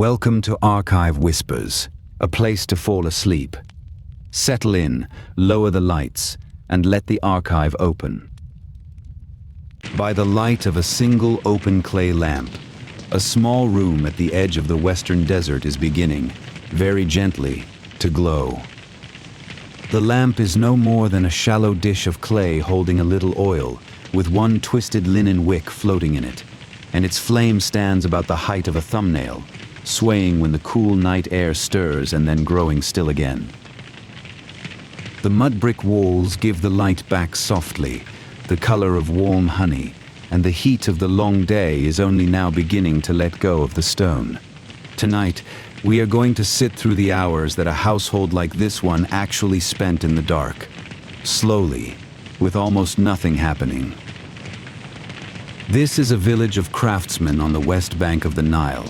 Welcome to Archive Whispers, a place to fall asleep. Settle in, lower the lights, and let the archive open. By the light of a single open clay lamp, a small room at the edge of the western desert is beginning, very gently, to glow. The lamp is no more than a shallow dish of clay holding a little oil, with one twisted linen wick floating in it, and its flame stands about the height of a thumbnail, swaying when the cool night air stirs and then growing still again. The mudbrick walls give the light back softly, the color of warm honey, and the heat of the long day is only now beginning to let go of the stone. Tonight, we are going to sit through the hours that a household like this one actually spent in the dark, slowly, with almost nothing happening. This is a village of craftsmen on the west bank of the Nile,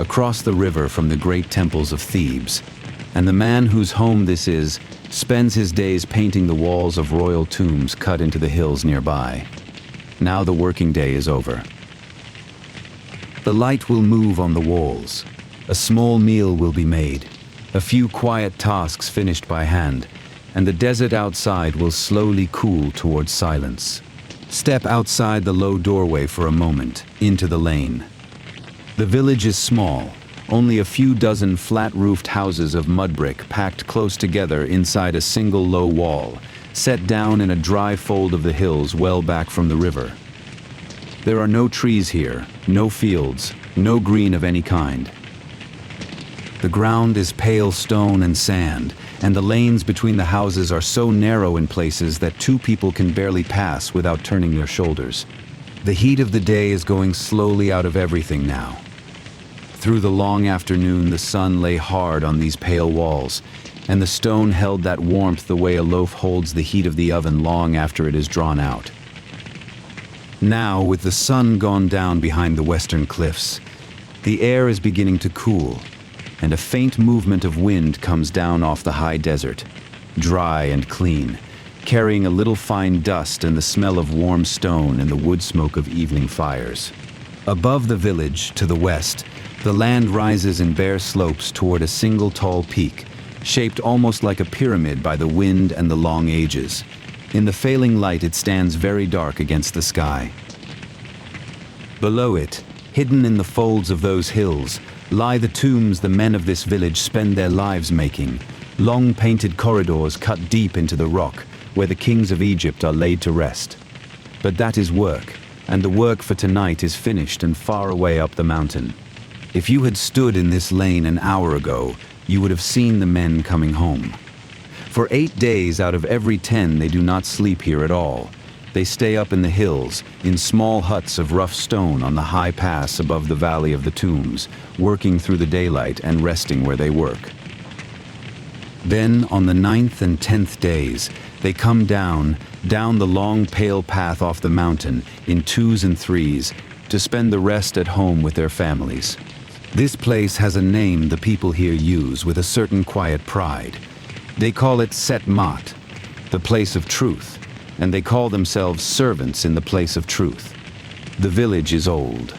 across the river from the great temples of Thebes, and the man whose home this is spends his days painting the walls of royal tombs cut into the hills nearby. Now the working day is over. The light will move on the walls. A small meal will be made, a few quiet tasks finished by hand, and the desert outside will slowly cool towards silence. Step outside the low doorway for a moment, into the lane. The village is small, only a few dozen flat-roofed houses of mudbrick packed close together inside a single low wall, set down in a dry fold of the hills well back from the river. There are no trees here, no fields, no green of any kind. The ground is pale stone and sand, and the lanes between the houses are so narrow in places that two people can barely pass without turning their shoulders. The heat of the day is going slowly out of everything now. Through the long afternoon, the sun lay hard on these pale walls, and the stone held that warmth the way a loaf holds the heat of the oven long after it is drawn out. Now, with the sun gone down behind the western cliffs, the air is beginning to cool, and a faint movement of wind comes down off the high desert, dry and clean, carrying a little fine dust and the smell of warm stone and the wood smoke of evening fires. Above the village, to the west, the land rises in bare slopes toward a single tall peak, shaped almost like a pyramid by the wind and the long ages. In the failing light, it stands very dark against the sky. Below it, hidden in the folds of those hills, lie the tombs the men of this village spend their lives making, long painted corridors cut deep into the rock, where the kings of Egypt are laid to rest. But that is work, and the work for tonight is finished and far away up the mountain. If you had stood in this lane an hour ago, you would have seen the men coming home. For 8 days out of every 10 they do not sleep here at all. They stay up in the hills, in small huts of rough stone on the high pass above the valley of the tombs, working through the daylight and resting where they work. Then, on the 9th and 10th days, they come down the long pale path off the mountain, in 2s and 3s, to spend the rest at home with their families. This place has a name the people here use with a certain quiet pride. They call it Maat, the place of truth, and they call themselves servants in the place of truth. The village is old.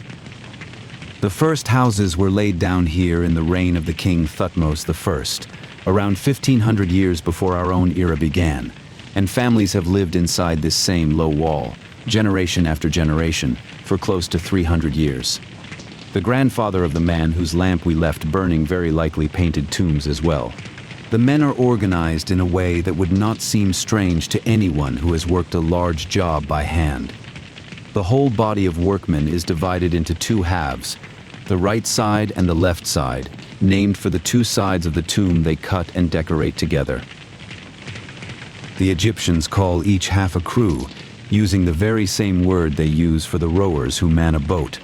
The first houses were laid down here in the reign of the king Thutmose I, around 1500 years before our own era began, and families have lived inside this same low wall, generation after generation, for close to 300 years. The grandfather of the man whose lamp we left burning very likely painted tombs as well. The men are organized in a way that would not seem strange to anyone who has worked a large job by hand. The whole body of workmen is divided into 2 halves, the right side and the left side, named for the 2 sides of the tomb they cut and decorate together. The Egyptians call each half a crew, using the very same word they use for the rowers who man a boat.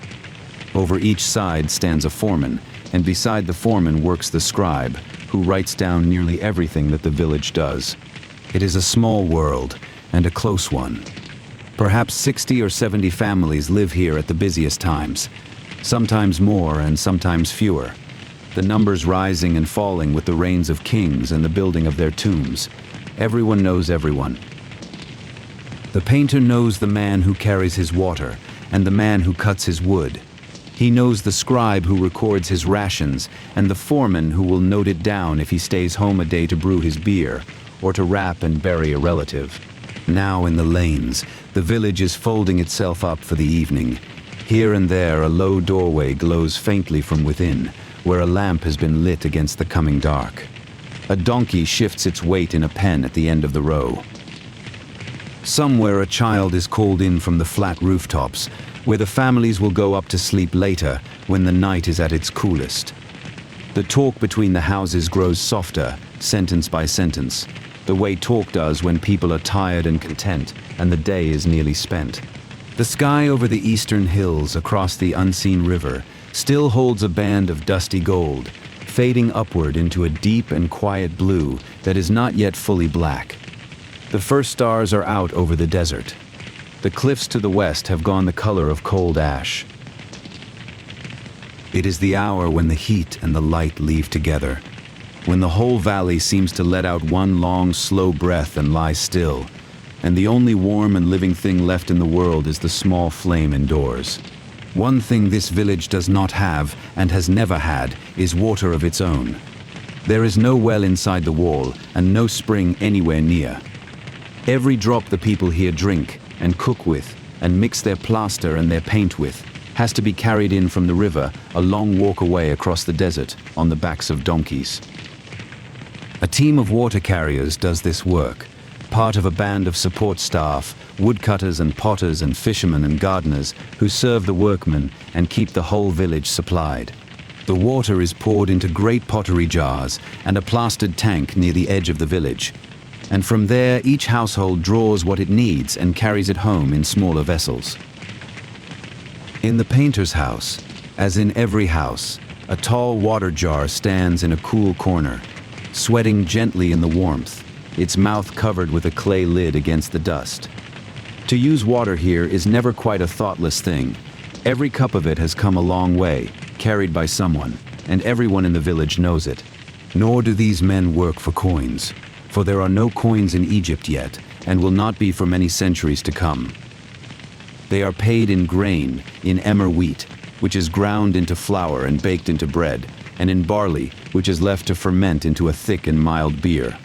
Over each side stands a foreman, and beside the foreman works the scribe, who writes down nearly everything that the village does. It is a small world, and a close one. Perhaps 60 or 70 families live here at the busiest times, sometimes more and sometimes fewer, the numbers rising and falling with the reigns of kings and the building of their tombs. Everyone knows everyone. The painter knows the man who carries his water, and the man who cuts his wood. He knows the scribe who records his rations and the foreman who will note it down if he stays home a day to brew his beer or to wrap and bury a relative. Now in the lanes, the village is folding itself up for the evening. Here and there a low doorway glows faintly from within, where a lamp has been lit against the coming dark. A donkey shifts its weight in a pen at the end of the row. Somewhere a child is called in from the flat rooftops, where the families will go up to sleep later when the night is at its coolest. The talk between the houses grows softer, sentence by sentence, the way talk does when people are tired and content and the day is nearly spent. The sky over the eastern hills across the unseen river still holds a band of dusty gold, fading upward into a deep and quiet blue that is not yet fully black. The first stars are out over the desert. The cliffs to the west have gone the color of cold ash. It is the hour when the heat and the light leave together, when the whole valley seems to let out one long, slow breath and lie still, and the only warm and living thing left in the world is the small flame indoors. One thing this village does not have, and has never had, is water of its own. There is no well inside the wall, and no spring anywhere near. Every drop the people here drink, and cook with, and mix their plaster and their paint with, has to be carried in from the river a long walk away across the desert on the backs of donkeys. A team of water carriers does this work, part of a band of support staff, woodcutters and potters and fishermen and gardeners who serve the workmen and keep the whole village supplied. The water is poured into great pottery jars and a plastered tank near the edge of the village. And from there, each household draws what it needs and carries it home in smaller vessels. In the painter's house, as in every house, a tall water jar stands in a cool corner, sweating gently in the warmth, its mouth covered with a clay lid against the dust. To use water here is never quite a thoughtless thing. Every cup of it has come a long way, carried by someone, and everyone in the village knows it. Nor do these men work for coins, for there are no coins in Egypt yet, and will not be for many centuries to come. They are paid in grain, in emmer wheat, which is ground into flour and baked into bread, and in barley, which is left to ferment into a thick and mild beer.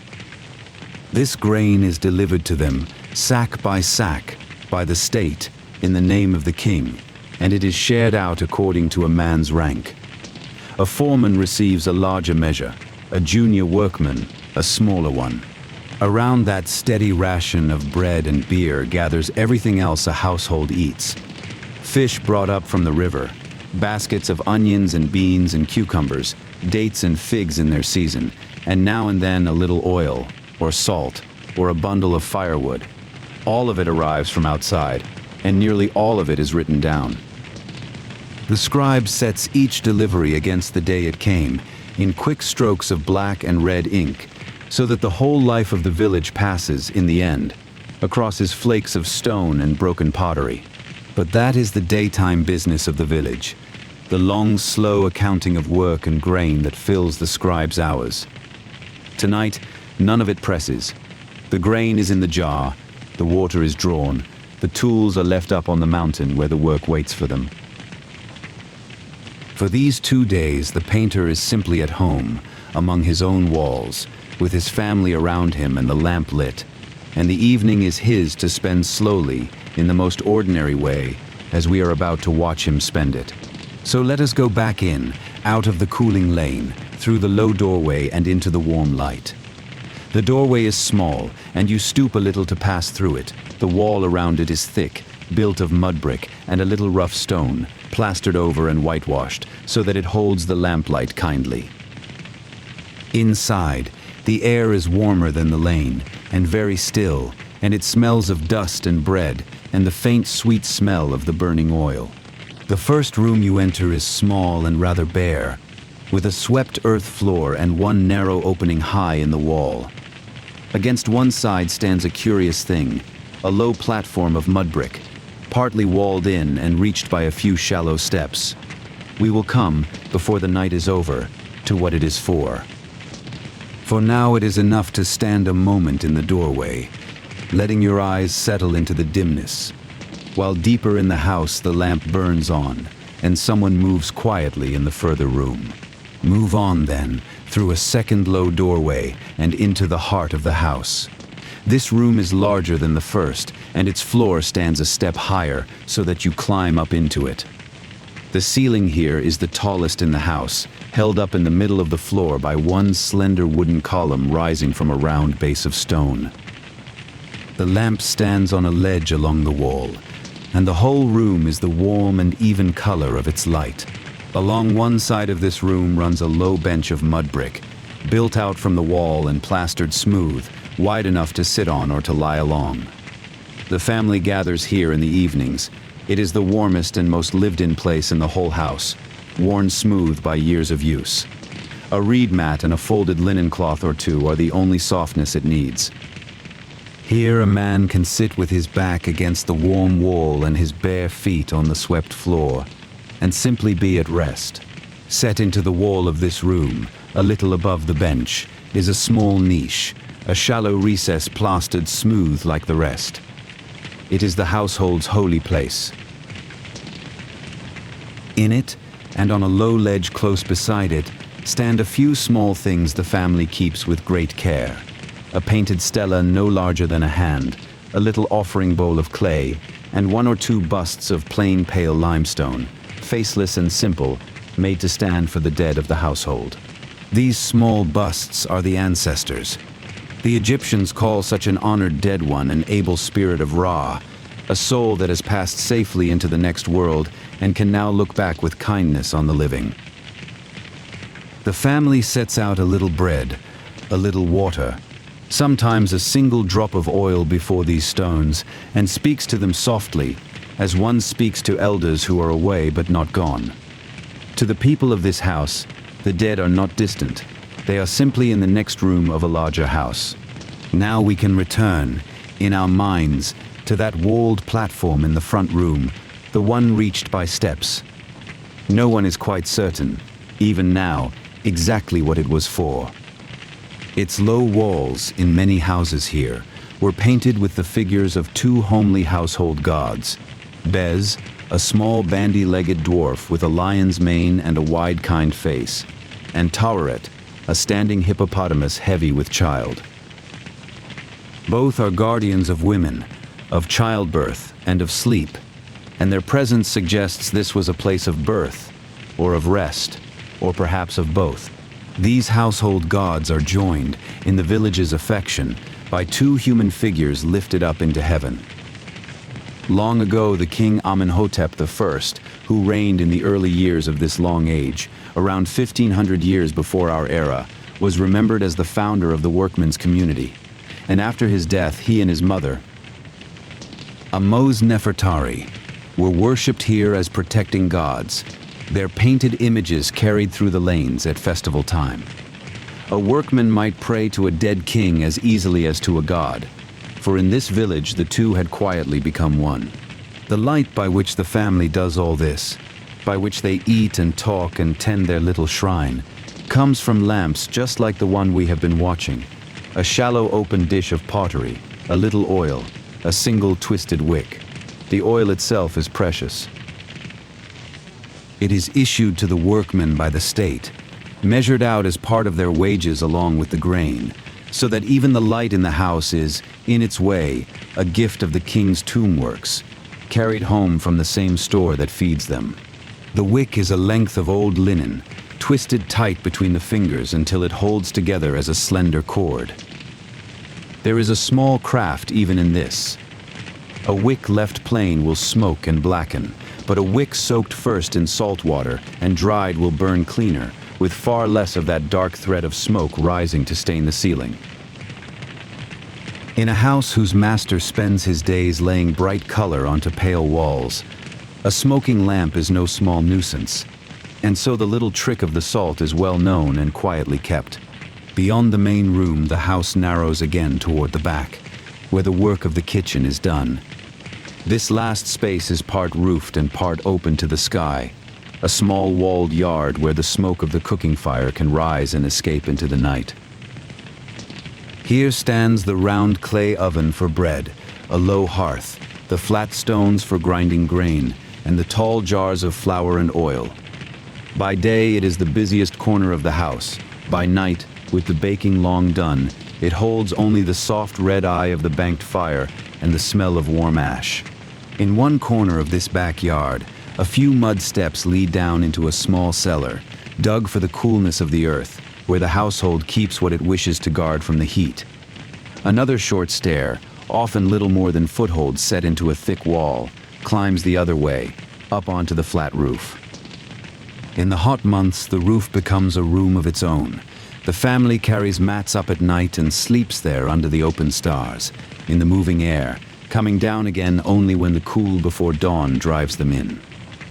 This grain is delivered to them, sack by the state, in the name of the king, and it is shared out according to a man's rank. A foreman receives a larger measure, a junior workman a smaller one. Around that steady ration of bread and beer gathers everything else a household eats. Fish brought up from the river, baskets of onions and beans and cucumbers, dates and figs in their season, and now and then a little oil, or salt, or a bundle of firewood. All of it arrives from outside, and nearly all of it is written down. The scribe sets each delivery against the day it came, in quick strokes of black and red ink, so that the whole life of the village passes, in the end, across his flakes of stone and broken pottery. But that is the daytime business of the village, the long, slow accounting of work and grain that fills the scribe's hours. Tonight, none of it presses. The grain is in the jar, the water is drawn, the tools are left up on the mountain where the work waits for them. For these 2 days, the painter is simply at home, among his own walls, with his family around him and the lamp lit, and the evening is his to spend slowly, in the most ordinary way, as we are about to watch him spend it. So let us go back in, out of the cooling lane, through the low doorway and into the warm light. The doorway is small, and you stoop a little to pass through it. The wall around it is thick, built of mudbrick and a little rough stone, plastered over and whitewashed, so that it holds the lamplight kindly. Inside, the air is warmer than the lane, and very still, and it smells of dust and bread, and the faint sweet smell of the burning oil. The first room you enter is small and rather bare, with a swept earth floor and one narrow opening high in the wall. Against one side stands a curious thing, a low platform of mudbrick, partly walled in and reached by a few shallow steps. We will come, before the night is over, to what it is for. For now it is enough to stand a moment in the doorway, letting your eyes settle into the dimness, while deeper in the house the lamp burns on, and someone moves quietly in the further room. Move on then, through a second low doorway and into the heart of the house. This room is larger than the first, and its floor stands a step higher so that you climb up into it. The ceiling here is the tallest in the house, held up in the middle of the floor by one slender wooden column rising from a round base of stone. The lamp stands on a ledge along the wall, and the whole room is the warm and even color of its light. Along one side of this room runs a low bench of mudbrick, built out from the wall and plastered smooth, wide enough to sit on or to lie along. The family gathers here in the evenings. It is the warmest and most lived-in place in the whole house, worn smooth by years of use. A reed mat and a folded linen cloth or two are the only softness it needs. Here a man can sit with his back against the warm wall and his bare feet on the swept floor, and simply be at rest. Set into the wall of this room, a little above the bench, is a small niche, a shallow recess plastered smooth like the rest. It is the household's holy place. In it, and on a low ledge close beside it, stand a few small things the family keeps with great care. A painted stela no larger than a hand, a little offering bowl of clay, and one or two busts of plain pale limestone, faceless and simple, made to stand for the dead of the household. These small busts are the ancestors. The Egyptians call such an honored dead one an able spirit of Ra, a soul that has passed safely into the next world and can now look back with kindness on the living. The family sets out a little bread, a little water, sometimes a single drop of oil before these stones, and speaks to them softly, as one speaks to elders who are away but not gone. To the people of this house, the dead are not distant. They are simply in the next room of a larger house. Now we can return, in our minds, to that walled platform in the front room, the one reached by steps. No one is quite certain, even now, exactly what it was for. Its low walls, in many houses here, were painted with the figures of two homely household gods: Bez, a small bandy-legged dwarf with a lion's mane and a wide kind face, and Taweret, a standing hippopotamus heavy with child. Both are guardians of women, of childbirth, and of sleep, and their presence suggests this was a place of birth, or of rest, or perhaps of both. These household gods are joined, in the village's affection, by two human figures lifted up into heaven. Long ago, the king Amenhotep I, who reigned in the early years of this long age, around 1500 years before our era, was remembered as the founder of the workmen's community. And after his death, he and his mother, Amos Nefertari, were worshipped here as protecting gods, their painted images carried through the lanes at festival time. A workman might pray to a dead king as easily as to a god, for in this village the two had quietly become one. The light by which the family does all this, by which they eat and talk and tend their little shrine, comes from lamps just like the one we have been watching, a shallow open dish of pottery, a little oil, a single twisted wick. The oil itself is precious. It is issued to the workmen by the state, measured out as part of their wages along with the grain, so that even the light in the house is, in its way, a gift of the king's tomb works, carried home from the same store that feeds them. The wick is a length of old linen, twisted tight between the fingers until it holds together as a slender cord. There is a small craft even in this. A wick left plain will smoke and blacken, but a wick soaked first in salt water and dried will burn cleaner, with far less of that dark thread of smoke rising to stain the ceiling. In a house whose master spends his days laying bright color onto pale walls, a smoking lamp is no small nuisance, and so the little trick of the salt is well known and quietly kept. Beyond the main room, the house narrows again toward the back, where the work of the kitchen is done. This last space is part roofed and part open to the sky, a small walled yard where the smoke of the cooking fire can rise and escape into the night. Here stands the round clay oven for bread, a low hearth, the flat stones for grinding grain, and the tall jars of flour and oil. By day, it is the busiest corner of the house. By night, with the baking long done, it holds only the soft red eye of the banked fire and the smell of warm ash. In one corner of this backyard, a few mud steps lead down into a small cellar, dug for the coolness of the earth, where the household keeps what it wishes to guard from the heat. Another short stair, often little more than footholds set into a thick wall, climbs the other way, up onto the flat roof. In the hot months, the roof becomes a room of its own. The family carries mats up at night and sleeps there under the open stars, in the moving air, coming down again only when the cool before dawn drives them in.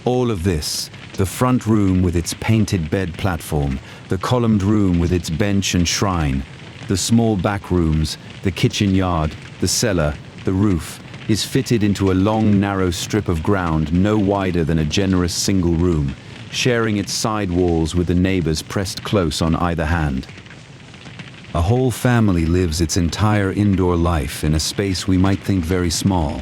All of this, the front room with its painted bed platform, the columned room with its bench and shrine, the small back rooms, the kitchen yard, the cellar, the roof, is fitted into a long, narrow strip of ground no wider than a generous single room, sharing its side walls with the neighbors pressed close on either hand. A whole family lives its entire indoor life in a space we might think very small.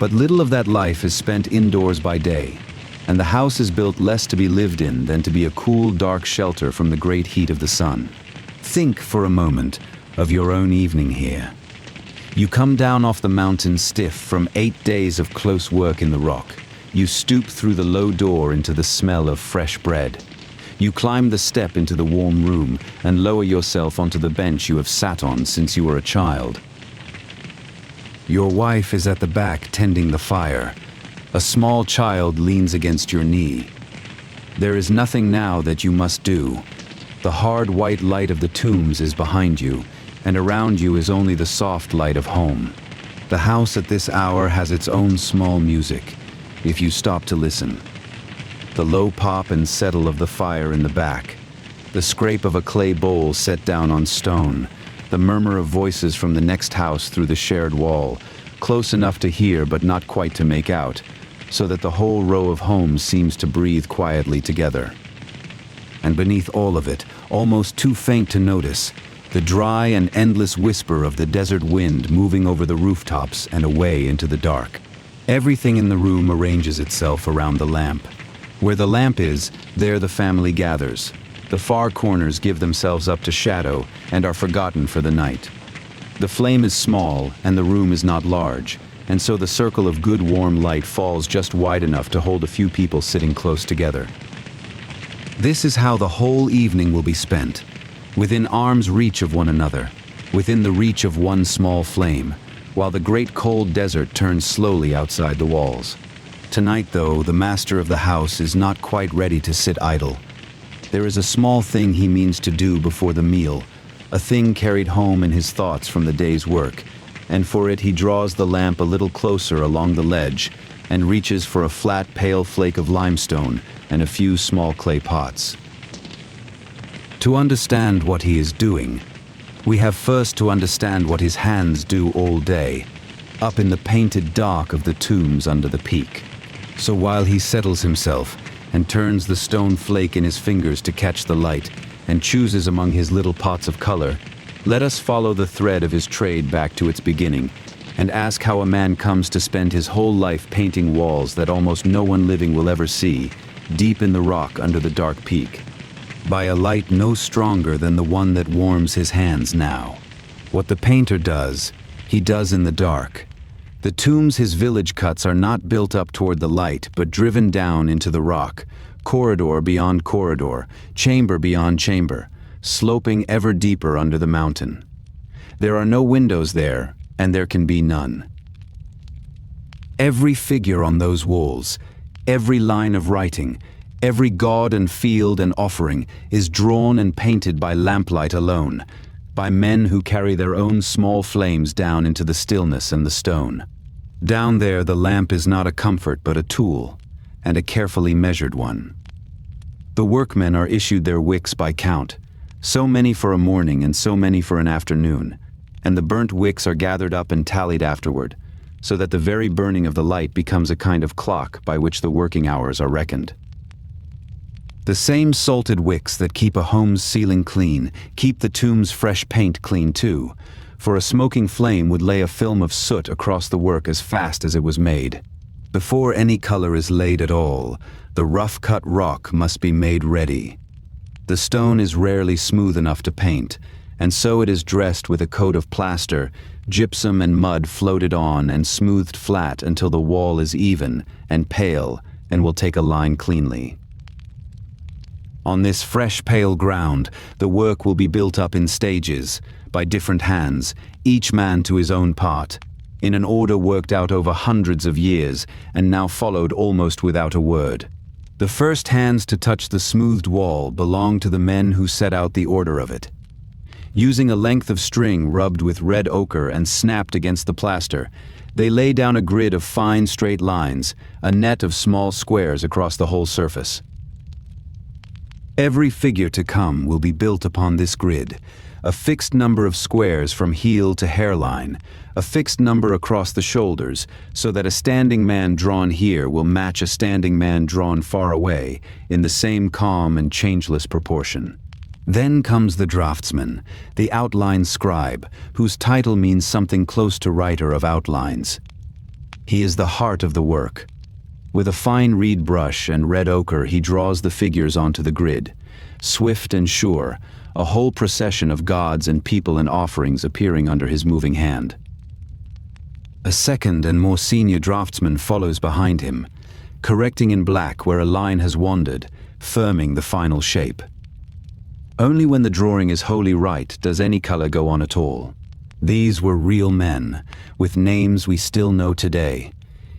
But little of that life is spent indoors by day, and the house is built less to be lived in than to be a cool, dark shelter from the great heat of the sun. Think for a moment of your own evening here. You come down off the mountain stiff from 8 days of close work in the rock. You stoop through the low door into the smell of fresh bread. You climb the step into the warm room and lower yourself onto the bench you have sat on since you were a child. Your wife is at the back tending the fire. A small child leans against your knee. There is nothing now that you must do. The hard white light of the tombs is behind you, and around you is only the soft light of home. The house at this hour has its own small music, if you stop to listen. The low pop and settle of the fire in the back, the scrape of a clay bowl set down on stone, the murmur of voices from the next house through the shared wall, close enough to hear but not quite to make out, so that the whole row of homes seems to breathe quietly together. And beneath all of it, almost too faint to notice, the dry and endless whisper of the desert wind moving over the rooftops and away into the dark. Everything in the room arranges itself around the lamp. Where the lamp is, there the family gathers. The far corners give themselves up to shadow and are forgotten for the night. The flame is small and the room is not large, and so the circle of good warm light falls just wide enough to hold a few people sitting close together. This is how the whole evening will be spent, within arm's reach of one another, within the reach of one small flame, while the great cold desert turns slowly outside the walls. Tonight, though, the master of the house is not quite ready to sit idle. There is a small thing he means to do before the meal, a thing carried home in his thoughts from the day's work, and for it he draws the lamp a little closer along the ledge and reaches for a flat, pale flake of limestone and a few small clay pots. To understand what he is doing, we have first to understand what his hands do all day, up in the painted dark of the tombs under the peak. So while he settles himself and turns the stone flake in his fingers to catch the light and chooses among his little pots of color, let us follow the thread of his trade back to its beginning and ask how a man comes to spend his whole life painting walls that almost no one living will ever see, deep in the rock under the dark peak, by a light no stronger than the one that warms his hands now. What the painter does, he does in the dark. The tombs his village cuts are not built up toward the light, but driven down into the rock, corridor beyond corridor, chamber beyond chamber, sloping ever deeper under the mountain. There are no windows there, and there can be none. Every figure on those walls, every line of writing, every god and field and offering is drawn and painted by lamplight alone, by men who carry their own small flames down into the stillness and the stone. Down there the lamp is not a comfort but a tool, and a carefully measured one. The workmen are issued their wicks by count, so many for a morning and so many for an afternoon, and the burnt wicks are gathered up and tallied afterward, so that the very burning of the light becomes a kind of clock by which the working hours are reckoned. The same salted wicks that keep a home's ceiling clean keep the tomb's fresh paint clean too, for a smoking flame would lay a film of soot across the work as fast as it was made. Before any color is laid at all, the rough-cut rock must be made ready. The stone is rarely smooth enough to paint, and so it is dressed with a coat of plaster, gypsum and mud floated on and smoothed flat until the wall is even and pale and will take a line cleanly. On this fresh pale ground, the work will be built up in stages, by different hands, each man to his own part, in an order worked out over hundreds of years and now followed almost without a word. The first hands to touch the smoothed wall belong to the men who set out the order of it. Using a length of string rubbed with red ochre and snapped against the plaster, they lay down a grid of fine straight lines, a net of small squares across the whole surface. Every figure to come will be built upon this grid, a fixed number of squares from heel to hairline, a fixed number across the shoulders, so that a standing man drawn here will match a standing man drawn far away in the same calm and changeless proportion. Then comes the draftsman, the outline scribe, whose title means something close to writer of outlines. He is the heart of the work. With a fine reed brush and red ochre, he draws the figures onto the grid, swift and sure, a whole procession of gods and people and offerings appearing under his moving hand. A second and more senior draftsman follows behind him, correcting in black where a line has wandered, firming the final shape. Only when the drawing is wholly right does any color go on at all. These were real men, with names we still know today.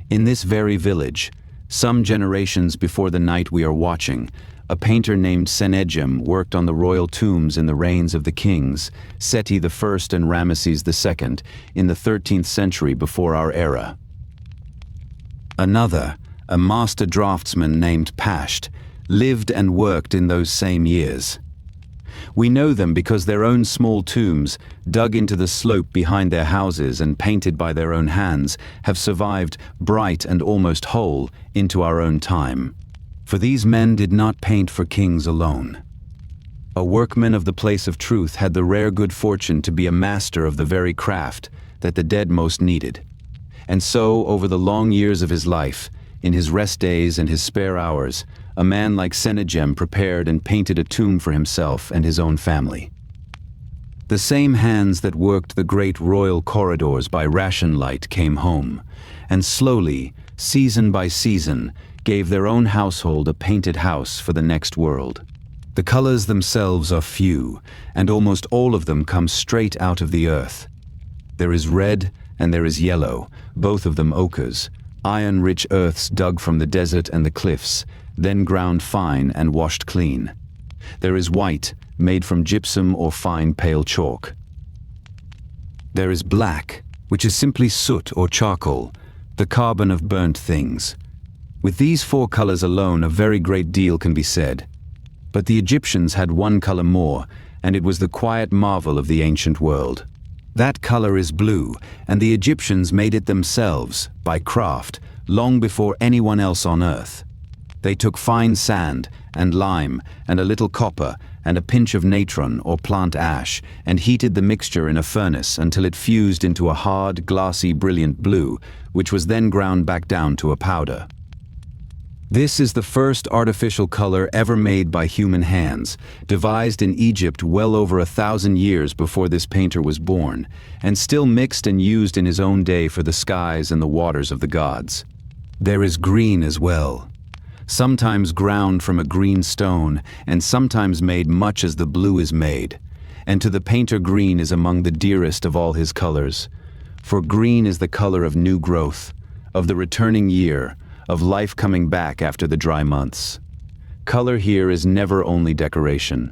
In this very village, some generations before the night we are watching, a painter named Senedjem worked on the royal tombs in the reigns of the kings, Seti I and Ramesses II, in the 13th century before our era. Another, a master draftsman named Pasht, lived and worked in those same years. We know them because their own small tombs, dug into the slope behind their houses and painted by their own hands, have survived, bright and almost whole, into our own time. For these men did not paint for kings alone. A workman of the place of truth had the rare good fortune to be a master of the very craft that the dead most needed. And so, over the long years of his life, in his rest days and his spare hours, a man like Senedjem prepared and painted a tomb for himself and his own family. The same hands that worked the great royal corridors by ration light came home, and slowly, season by season, gave their own household a painted house for the next world. The colors themselves are few, and almost all of them come straight out of the earth. There is red and there is yellow, both of them ochres, iron-rich earths dug from the desert and the cliffs, then ground fine and washed clean. There is white, made from gypsum or fine pale chalk. There is black, which is simply soot or charcoal, the carbon of burnt things. With these four colors alone, a very great deal can be said. But the Egyptians had one color more, and it was the quiet marvel of the ancient world. That color is blue, and the Egyptians made it themselves, by craft, long before anyone else on earth. They took fine sand, and lime, and a little copper, and a pinch of natron or plant ash, and heated the mixture in a furnace until it fused into a hard, glassy, brilliant blue, which was then ground back down to a powder. This is the first artificial color ever made by human hands, devised in Egypt well over 1,000 years before this painter was born, and still mixed and used in his own day for the skies and the waters of the gods. There is green as well, sometimes ground from a green stone, and sometimes made much as the blue is made. And to the painter green is among the dearest of all his colors, for green is the color of new growth, of the returning year, of life coming back after the dry months. Color here is never only decoration.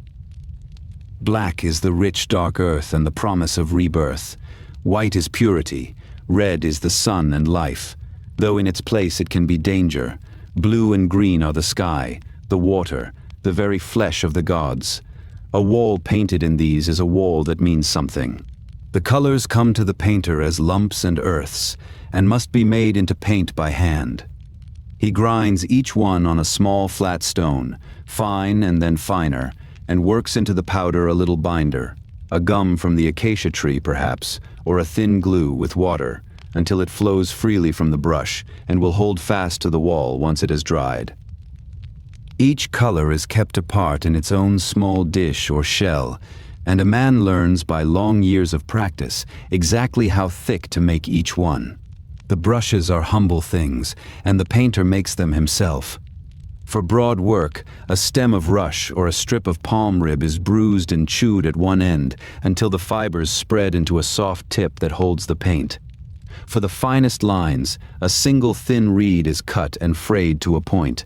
Black is the rich dark earth and the promise of rebirth. White is purity. Red is the sun and life, though in its place it can be danger. Blue and green are the sky, the water, the very flesh of the gods. A wall painted in these is a wall that means something. The colors come to the painter as lumps and earths, and must be made into paint by hand. He grinds each one on a small flat stone, fine and then finer, and works into the powder a little binder, a gum from the acacia tree perhaps, or a thin glue with water, until it flows freely from the brush and will hold fast to the wall once it has dried. Each color is kept apart in its own small dish or shell, and a man learns by long years of practice exactly how thick to make each one. The brushes are humble things, and the painter makes them himself. For broad work, a stem of rush or a strip of palm rib is bruised and chewed at one end until the fibers spread into a soft tip that holds the paint. For the finest lines, a single thin reed is cut and frayed to a point.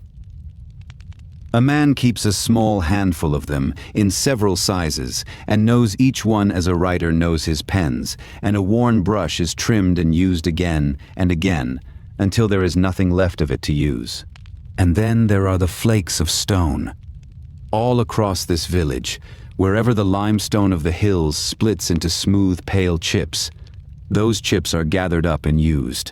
A man keeps a small handful of them in several sizes and knows each one as a writer knows his pens, and a worn brush is trimmed and used again and again until there is nothing left of it to use. And then there are the flakes of stone. All across this village, wherever the limestone of the hills splits into smooth, pale chips, those chips are gathered up and used.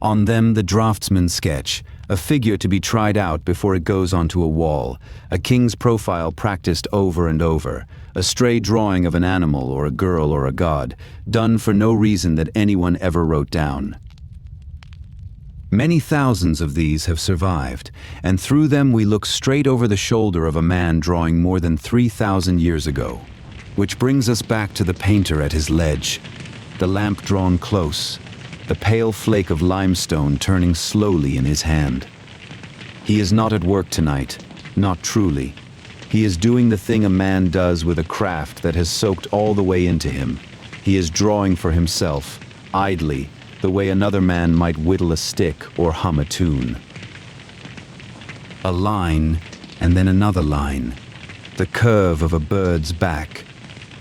On them the draftsman sketch, a figure to be tried out before it goes onto a wall, a king's profile practiced over and over, a stray drawing of an animal or a girl or a god, done for no reason that anyone ever wrote down. Many thousands of these have survived, and through them we look straight over the shoulder of a man drawing more than 3,000 years ago. Which brings us back to the painter at his ledge, the lamp drawn close, the pale flake of limestone turning slowly in his hand. He is not at work tonight, not truly. He is doing the thing a man does with a craft that has soaked all the way into him. He is drawing for himself, idly, the way another man might whittle a stick or hum a tune. A line, and then another line, the curve of a bird's back,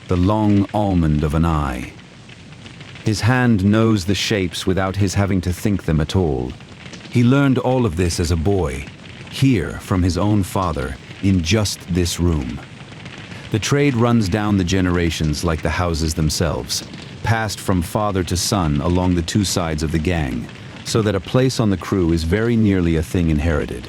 the long almond of an eye. His hand knows the shapes without his having to think them at all. He learned all of this as a boy, here from his own father, in just this room. The trade runs down the generations like the houses themselves, passed from father to son along the two sides of the gang, so that a place on the crew is very nearly a thing inherited.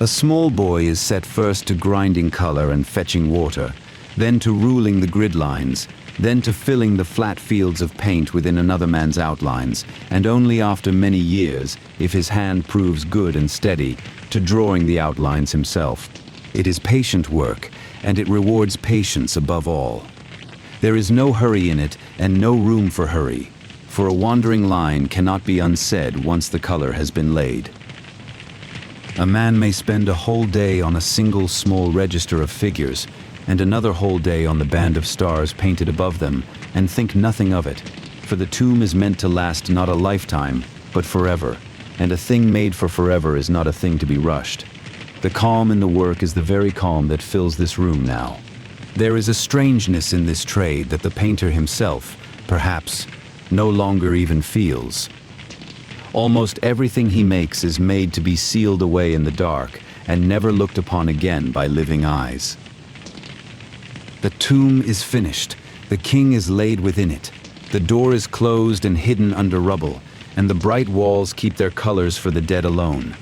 A small boy is set first to grinding color and fetching water, then to ruling the grid lines, then to filling the flat fields of paint within another man's outlines, and only after many years, if his hand proves good and steady, to drawing the outlines himself. It is patient work, and it rewards patience above all. There is no hurry in it, and no room for hurry, for a wandering line cannot be unsaid once the color has been laid. A man may spend a whole day on a single small register of figures, and another whole day on the band of stars painted above them, and think nothing of it, for the tomb is meant to last not a lifetime, but forever, and a thing made for forever is not a thing to be rushed. The calm in the work is the very calm that fills this room now. There is a strangeness in this trade that the painter himself, perhaps, no longer even feels. Almost everything he makes is made to be sealed away in the dark and never looked upon again by living eyes. The tomb is finished, the king is laid within it, the door is closed and hidden under rubble, and the bright walls keep their colors for the dead alone.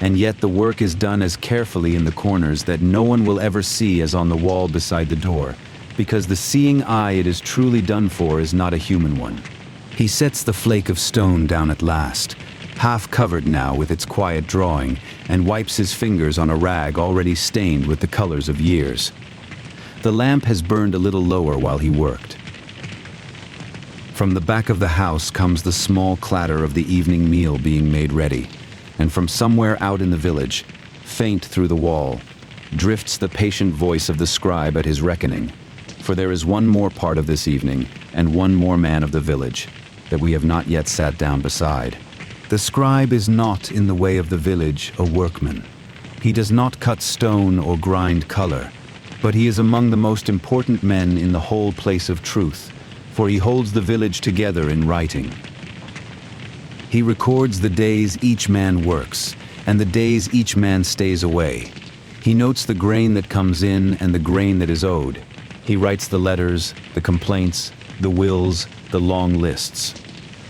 And yet the work is done as carefully in the corners that no one will ever see as on the wall beside the door, because the seeing eye it is truly done for is not a human one. He sets the flake of stone down at last, half covered now with its quiet drawing, and wipes his fingers on a rag already stained with the colors of years. The lamp has burned a little lower while he worked. From the back of the house comes the small clatter of the evening meal being made ready, and from somewhere out in the village, faint through the wall, drifts the patient voice of the scribe at his reckoning, for there is one more part of this evening and one more man of the village that we have not yet sat down beside. The scribe is not in the way of the village a workman. He does not cut stone or grind color, but he is among the most important men in the whole place of truth, for he holds the village together in writing. He records the days each man works, and the days each man stays away. He notes the grain that comes in and the grain that is owed. He writes the letters, the complaints, the wills, the long lists.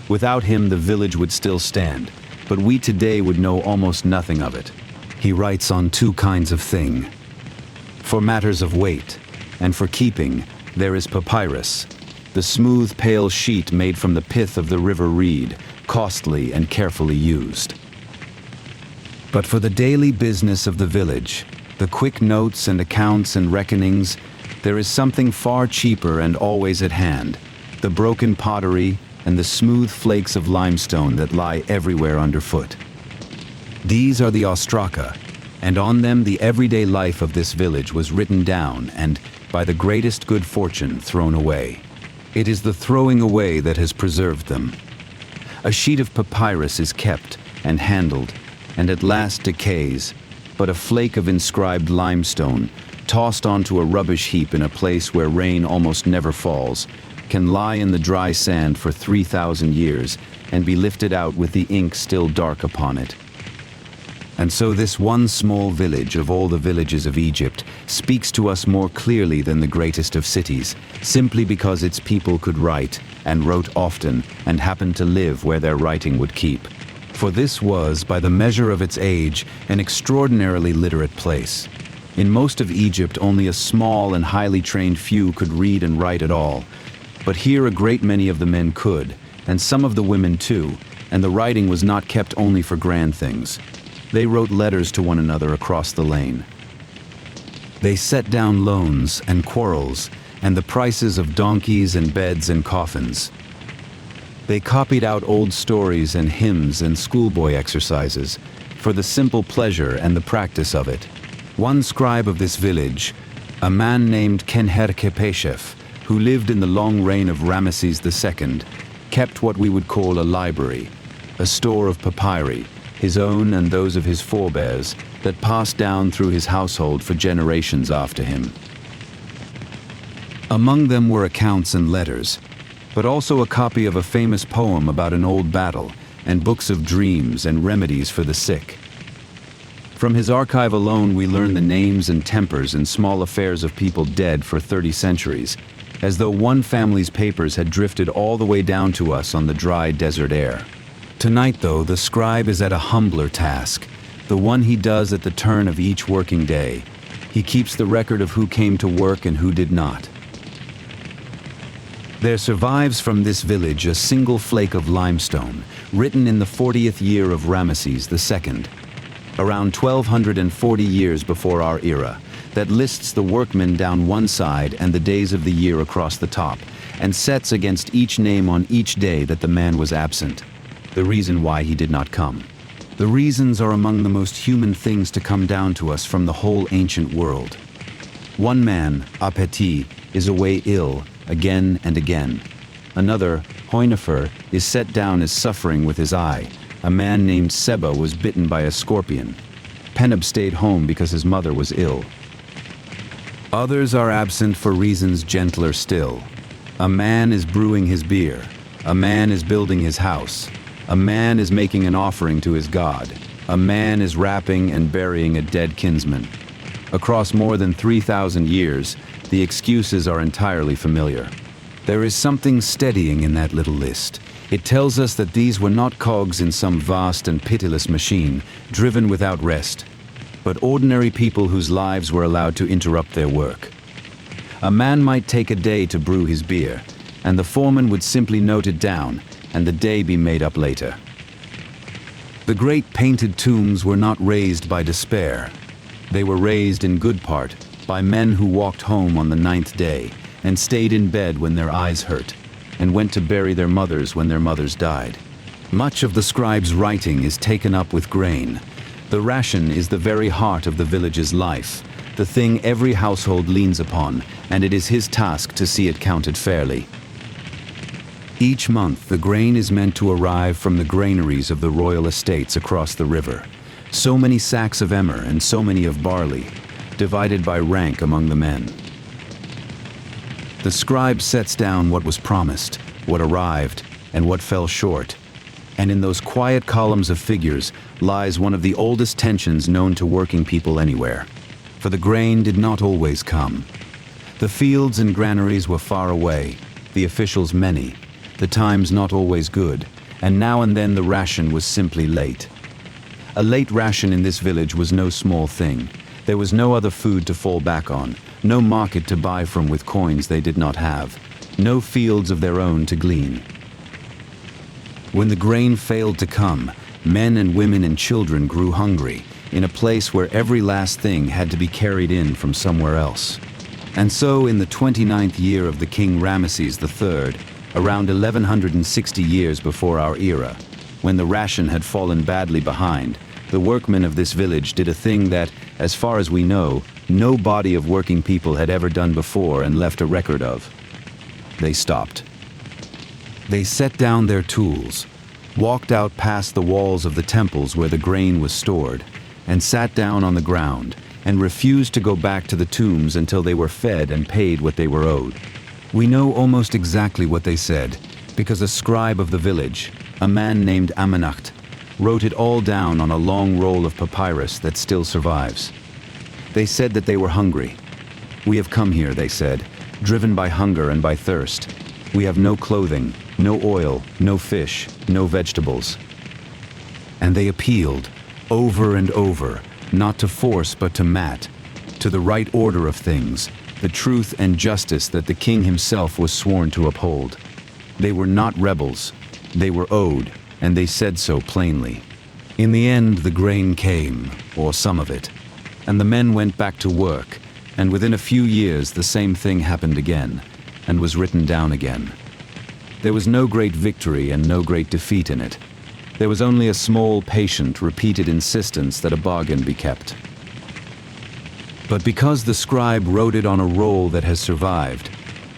Without him, the village would still stand, but we today would know almost nothing of it. He writes on two kinds of thing. For matters of weight, and for keeping, there is papyrus, the smooth, pale sheet made from the pith of the river reed, costly and carefully used. But for the daily business of the village, the quick notes and accounts and reckonings, there is something far cheaper and always at hand: the broken pottery and the smooth flakes of limestone that lie everywhere underfoot. These are the ostraka, and on them the everyday life of this village was written down and, by the greatest good fortune, thrown away. It is the throwing away that has preserved them. A sheet of papyrus is kept and handled, and at last decays, but a flake of inscribed limestone, tossed onto a rubbish heap in a place where rain almost never falls, can lie in the dry sand for 3,000 years and be lifted out with the ink still dark upon it. And so this one small village of all the villages of Egypt speaks to us more clearly than the greatest of cities, simply because its people could write, and wrote often, and happened to live where their writing would keep. For this was, by the measure of its age, an extraordinarily literate place. In most of Egypt, only a small and highly trained few could read and write at all. But here a great many of the men could, and some of the women too, and the writing was not kept only for grand things. They wrote letters to one another across the lane. They set down loans and quarrels and the prices of donkeys and beds and coffins. They copied out old stories and hymns and schoolboy exercises for the simple pleasure and the practice of it. One scribe of this village, a man named Kenherkepeshef, who lived in the long reign of Ramesses II, kept what we would call a library, a store of papyri, his own and those of his forebears, that passed down through his household for generations after him. Among them were accounts and letters, but also a copy of a famous poem about an old battle, and books of dreams and remedies for the sick. From his archive alone we learn the names and tempers and small affairs of people dead for 30 centuries, as though one family's papers had drifted all the way down to us on the dry desert air. Tonight, though, the scribe is at a humbler task, the one he does at the turn of each working day. He keeps the record of who came to work and who did not. There survives from this village a single flake of limestone, written in the 40th year of Ramesses II, around 1240 years before our era, that lists the workmen down one side and the days of the year across the top, and sets against each name on each day that the man was absent, the reason why he did not come. The reasons are among the most human things to come down to us from the whole ancient world. One man, Apeti, is away ill, again and again. Another, Hoinifer, is set down as suffering with his eye. A man named Seba was bitten by a scorpion. Penab stayed home because his mother was ill. Others are absent for reasons gentler still. A man is brewing his beer. A man is building his house. A man is making an offering to his God. A man is wrapping and burying a dead kinsman. Across more than 3,000 years, the excuses are entirely familiar. There is something steadying in that little list. It tells us that these were not cogs in some vast and pitiless machine, driven without rest, but ordinary people whose lives were allowed to interrupt their work. A man might take a day to brew his beer, and the foreman would simply note it down, and the day be made up later. The great painted tombs were not raised by despair. They were raised in good part by men who walked home on the 9th day and stayed in bed when their eyes hurt, and went to bury their mothers when their mothers died. Much of the scribe's writing is taken up with grain. The ration is the very heart of the village's life, the thing every household leans upon, and it is his task to see it counted fairly. Each month, the grain is meant to arrive from the granaries of the royal estates across the river. So many sacks of emmer and so many of barley, divided by rank among the men. The scribe sets down what was promised, what arrived, and what fell short. And in those quiet columns of figures lies one of the oldest tensions known to working people anywhere. For the grain did not always come. The fields and granaries were far away, the officials many, the times not always good, and now and then the ration was simply late. A late ration in this village was no small thing. There was no other food to fall back on, no market to buy from with coins they did not have. no fields of their own to glean. When the grain failed to come, men and women and children grew hungry in a place where every last thing had to be carried in from somewhere else. And so in the 29th year of the king Ramesses III, around 1160 years before our era, when the ration had fallen badly behind, the workmen of this village did a thing that, as far as we know, no body of working people had ever done before and left a record of. They stopped. They set down their tools, walked out past the walls of the temples where the grain was stored, and sat down on the ground, and refused to go back to the tombs until they were fed and paid what they were owed. We know almost exactly what they said, because a scribe of the village, a man named Amenacht, wrote it all down on a long roll of papyrus that still survives. They said that they were hungry. "We have come here," they said, "driven by hunger and by thirst. We have no clothing, no oil, no fish, no vegetables." And they appealed, over and over, not to force but to Maat, to the right order of things, the truth and justice that the king himself was sworn to uphold. They were not rebels, they were owed, and they said so plainly. In the end, the grain came, or some of it, and the men went back to work, and within a few years the same thing happened again, and was written down again. There was no great victory and no great defeat in it. There was only a small, patient, repeated insistence that a bargain be kept. But because the scribe wrote it on a roll that has survived,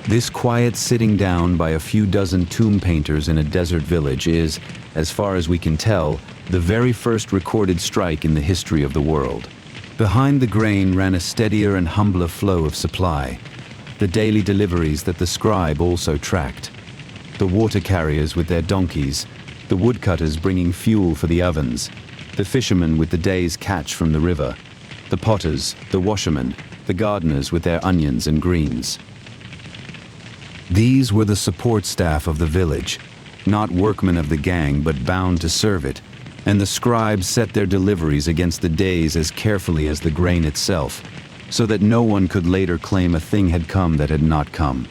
this quiet sitting down by a few dozen tomb painters in a desert village is, as far as we can tell, the very first recorded strike in the history of the world. Behind the grain ran a steadier and humbler flow of supply, the daily deliveries that the scribe also tracked. The water carriers with their donkeys, the woodcutters bringing fuel for the ovens, the fishermen with the day's catch from the river, the potters, the washermen, the gardeners with their onions and greens. These were the support staff of the village, not workmen of the gang but bound to serve it, and the scribes set their deliveries against the days as carefully as the grain itself, so that no one could later claim a thing had come that had not come.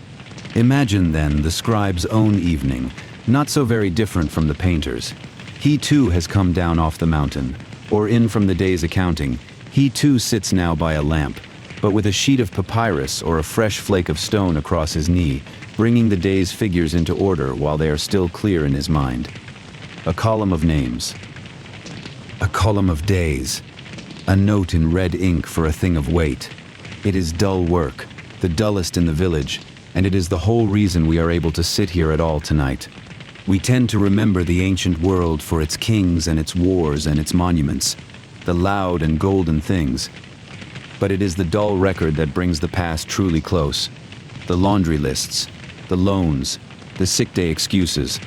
Imagine then the scribe's own evening, not so very different from the painter's. He too has come down off the mountain, or in from the day's accounting. He too sits now by a lamp, but with a sheet of papyrus or a fresh flake of stone across his knee, bringing the day's figures into order while they are still clear in his mind. A column of names. A column of days. A note in red ink for a thing of weight. It is dull work, the dullest in the village, and it is the whole reason we are able to sit here at all tonight. We tend to remember the ancient world for its kings and its wars and its monuments, the loud and golden things. But it is the dull record that brings the past truly close. The laundry lists, the loans, the sick day excuses,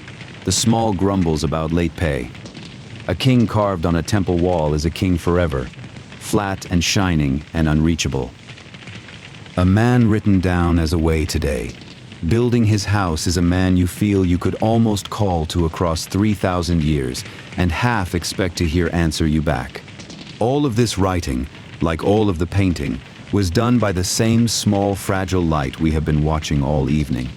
the small grumbles about late pay. A king carved on a temple wall is a king forever, flat and shining and unreachable. A man written down as away today. Building his house is a man you feel you could almost call to across 3,000 years and half expect to hear answer you back. All of this writing, like all of the painting, was done by the same small fragile light we have been watching all evening.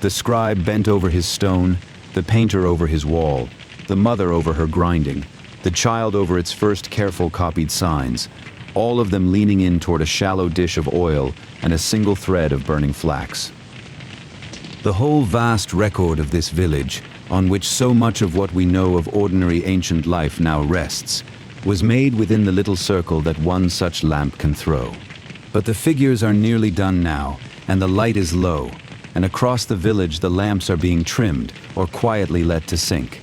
The scribe bent over his stone, the painter over his wall, the mother over her grinding, the child over its first careful copied signs, all of them leaning in toward a shallow dish of oil and a single thread of burning flax. The whole vast record of this village, on which so much of what we know of ordinary ancient life now rests, was made within the little circle that one such lamp can throw. But the figures are nearly done now, and the light is low, and across the village the lamps are being trimmed or quietly let to sink.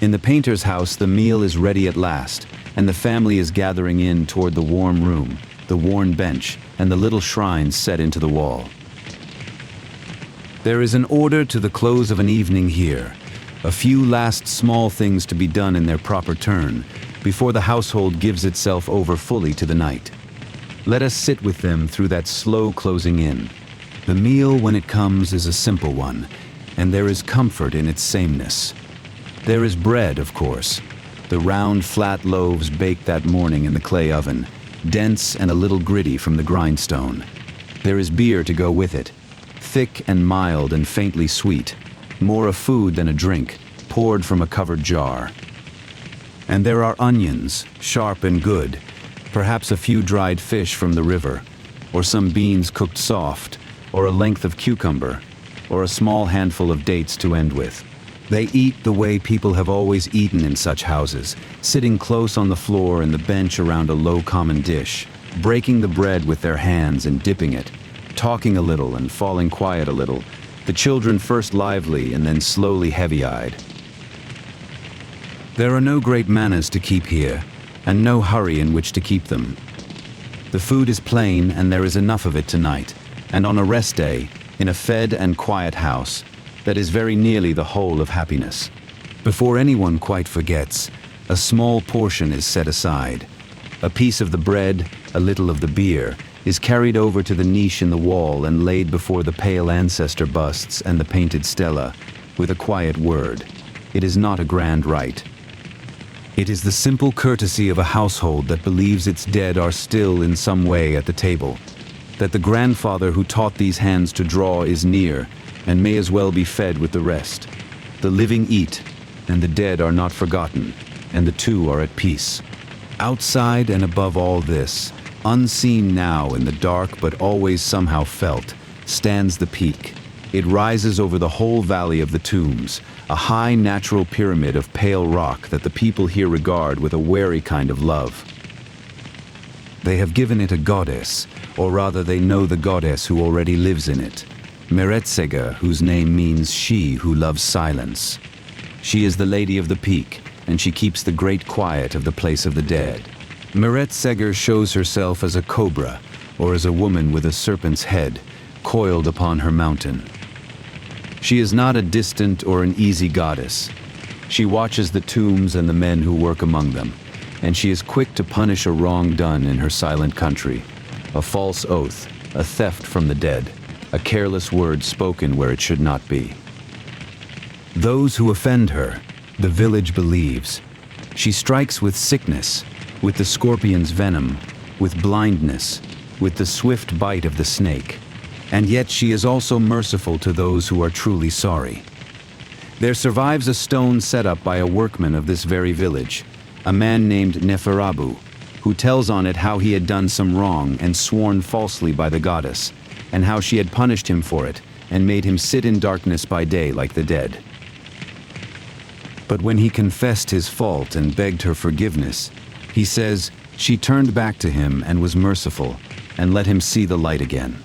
In the painter's house the meal is ready at last, and the family is gathering in toward the warm room, the worn bench, and the little shrines set into the wall. There is an order to the close of an evening here, a few last small things to be done in their proper turn, before the household gives itself over fully to the night. Let us sit with them through that slow closing in. The meal, when it comes, is a simple one, and there is comfort in its sameness. There is bread, of course, the round, flat loaves baked that morning in the clay oven, dense and a little gritty from the grindstone. There is beer to go with it, thick and mild and faintly sweet, more a food than a drink, poured from a covered jar. And there are onions, sharp and good, perhaps a few dried fish from the river, or some beans cooked soft, or a length of cucumber, or a small handful of dates to end with. They eat the way people have always eaten in such houses, sitting close on the floor and the bench around a low common dish, breaking the bread with their hands and dipping it, talking a little and falling quiet a little, the children first lively and then slowly heavy-eyed. There are no great manners to keep here, and no hurry in which to keep them. The food is plain and there is enough of it tonight, and on a rest day, in a fed and quiet house, that is very nearly the whole of happiness. Before anyone quite forgets, a small portion is set aside. A piece of the bread, a little of the beer, is carried over to the niche in the wall and laid before the pale ancestor busts and the painted stela, with a quiet word. It is not a grand rite. It is the simple courtesy of a household that believes its dead are still in some way at the table, that the grandfather who taught these hands to draw is near, and may as well be fed with the rest. The living eat, and the dead are not forgotten, and the two are at peace. Outside and above all this, unseen now in the dark but always somehow felt, stands the peak. It rises over the whole valley of the tombs, a high natural pyramid of pale rock that the people here regard with a wary kind of love. They have given it a goddess, or rather they know the goddess who already lives in it, Meretseger, whose name means she who loves silence. She is the lady of the peak, and she keeps the great quiet of the place of the dead. Meretseger shows herself as a cobra, or as a woman with a serpent's head, coiled upon her mountain. She is not a distant or an easy goddess. She watches the tombs and the men who work among them, and she is quick to punish a wrong done in her silent country, a false oath, a theft from the dead, a careless word spoken where it should not be. Those who offend her, the village believes. She strikes with sickness, with the scorpion's venom, with blindness, with the swift bite of the snake. And yet she is also merciful to those who are truly sorry. There survives a stone set up by a workman of this very village, a man named Neferabu, who tells on it how he had done some wrong and sworn falsely by the goddess, and how she had punished him for it and made him sit in darkness by day like the dead. But when he confessed his fault and begged her forgiveness, he says she turned back to him and was merciful and let him see the light again.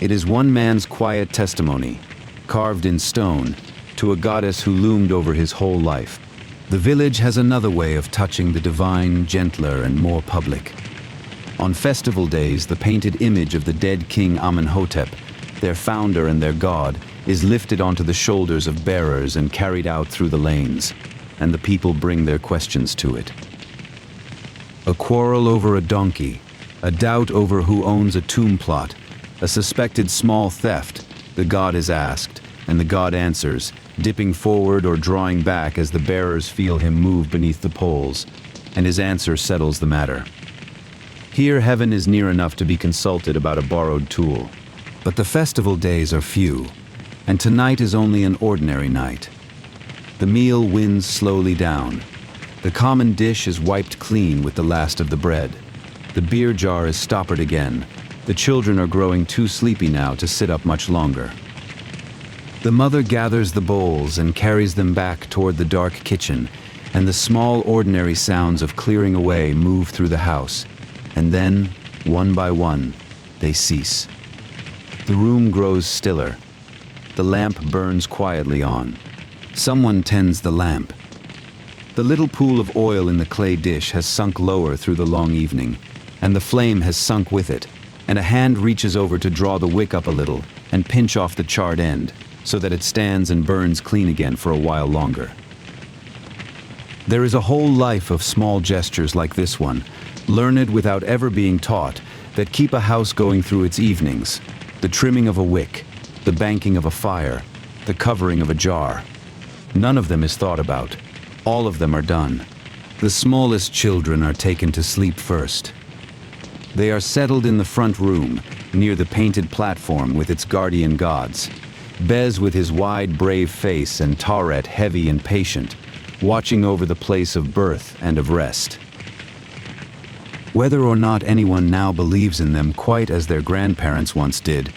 It is one man's quiet testimony, carved in stone, to a goddess who loomed over his whole life. The village has another way of touching the divine, gentler and more public. On festival days, the painted image of the dead king Amenhotep, their founder and their god, is lifted onto the shoulders of bearers and carried out through the lanes, and the people bring their questions to it. A quarrel over a donkey, a doubt over who owns a tomb plot, a suspected small theft, the god is asked, and the god answers, dipping forward or drawing back as the bearers feel him move beneath the poles, and his answer settles the matter. Here heaven is near enough to be consulted about a borrowed tool, but the festival days are few, and tonight is only an ordinary night. The meal winds slowly down. The common dish is wiped clean with the last of the bread. The beer jar is stoppered again. The children are growing too sleepy now to sit up much longer. The mother gathers the bowls and carries them back toward the dark kitchen, and the small ordinary sounds of clearing away move through the house, and then, one by one, they cease. The room grows stiller. The lamp burns quietly on. Someone tends the lamp. The little pool of oil in the clay dish has sunk lower through the long evening, and the flame has sunk with it, and a hand reaches over to draw the wick up a little and pinch off the charred end, so that it stands and burns clean again for a while longer. There is a whole life of small gestures like this one, learned without ever being taught, that keep a house going through its evenings. The trimming of a wick, the banking of a fire, the covering of a jar. None of them is thought about. All of them are done. The smallest children are taken to sleep first. They are settled in the front room, near the painted platform with its guardian gods. Bez with his wide, brave face, and Tauret heavy and patient, watching over the place of birth and of rest. Whether or not anyone now believes in them quite as their grandparents once did,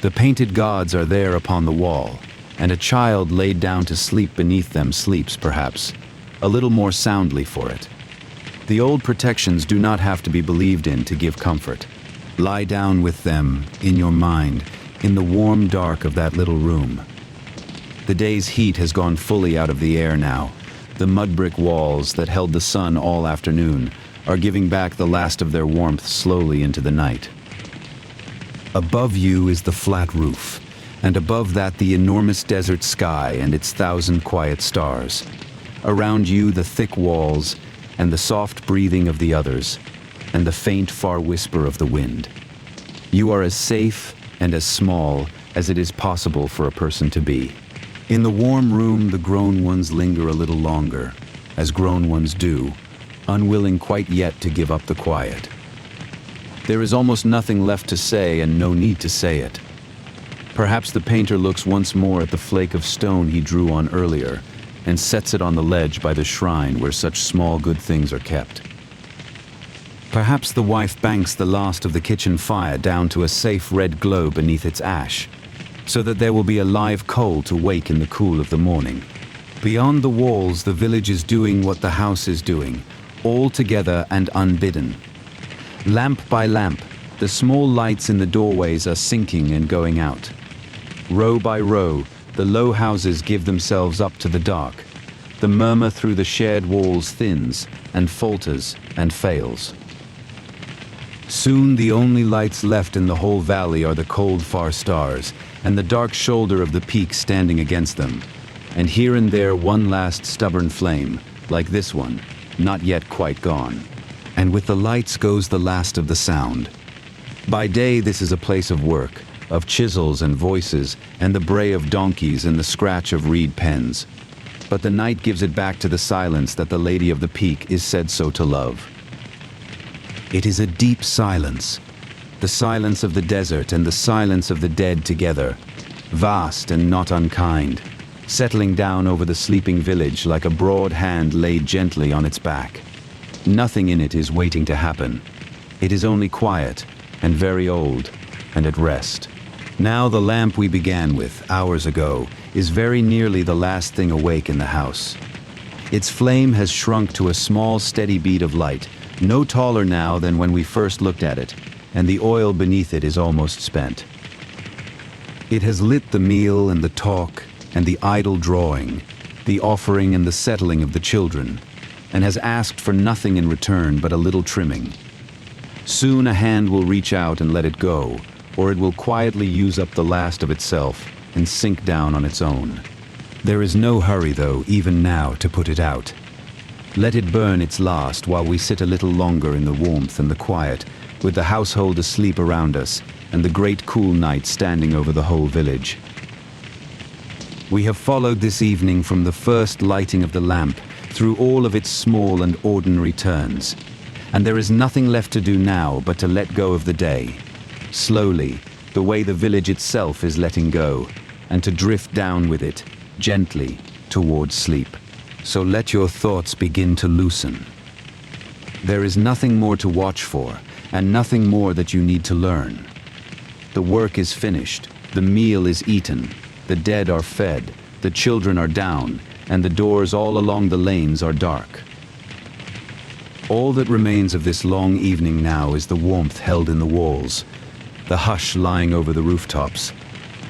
the painted gods are there upon the wall, and a child laid down to sleep beneath them sleeps, perhaps, a little more soundly for it. The old protections do not have to be believed in to give comfort. Lie down with them, in your mind, in the warm dark of that little room. The day's heat has gone fully out of the air now. The mudbrick walls that held the sun all afternoon are giving back the last of their warmth slowly into the night. Above you is the flat roof, and above that the enormous desert sky and its 1,000 quiet stars. Around you the thick walls, and the soft breathing of the others, and the faint far whisper of the wind. You are as safe and as small as it is possible for a person to be. In the warm room the grown ones linger a little longer, as grown ones do, unwilling quite yet to give up the quiet. There is almost nothing left to say and no need to say it. Perhaps the painter looks once more at the flake of stone he drew on earlier, and sets it on the ledge by the shrine where such small good things are kept. Perhaps the wife banks the last of the kitchen fire down to a safe red glow beneath its ash, so that there will be a live coal to wake in the cool of the morning. Beyond the walls, the village is doing what the house is doing, all together and unbidden. Lamp by lamp, the small lights in the doorways are sinking and going out. Row by row, the low houses give themselves up to the dark. The murmur through the shared walls thins and falters and fails. Soon the only lights left in the whole valley are the cold far stars and the dark shoulder of the peak standing against them, and here and there one last stubborn flame, like this one, not yet quite gone. And with the lights goes the last of the sound. By day this is a place of work, of chisels and voices, and the bray of donkeys and the scratch of reed pens. But the night gives it back to the silence that the Lady of the Peak is said so to love. It is a deep silence, the silence of the desert and the silence of the dead together, vast and not unkind, settling down over the sleeping village like a broad hand laid gently on its back. Nothing in it is waiting to happen. It is only quiet and very old and at rest. Now the lamp we began with, hours ago, is very nearly the last thing awake in the house. Its flame has shrunk to a small steady bead of light, no taller now than when we first looked at it, and the oil beneath it is almost spent. It has lit the meal and the talk and the idle drawing, the offering and the settling of the children, and has asked for nothing in return but a little trimming. Soon a hand will reach out and let it go, or it will quietly use up the last of itself and sink down on its own. There is no hurry, though, even now, to put it out. Let it burn its last while we sit a little longer in the warmth and the quiet, with the household asleep around us and the great cool night standing over the whole village. We have followed this evening from the first lighting of the lamp through all of its small and ordinary turns, and there is nothing left to do now but to let go of the day, slowly, the way the village itself is letting go, and to drift down with it, gently, towards sleep. So let your thoughts begin to loosen. There is nothing more to watch for, and nothing more that you need to learn. The work is finished, the meal is eaten, the dead are fed, the children are down, and the doors all along the lanes are dark. All that remains of this long evening now is the warmth held in the walls, the hush lying over the rooftops,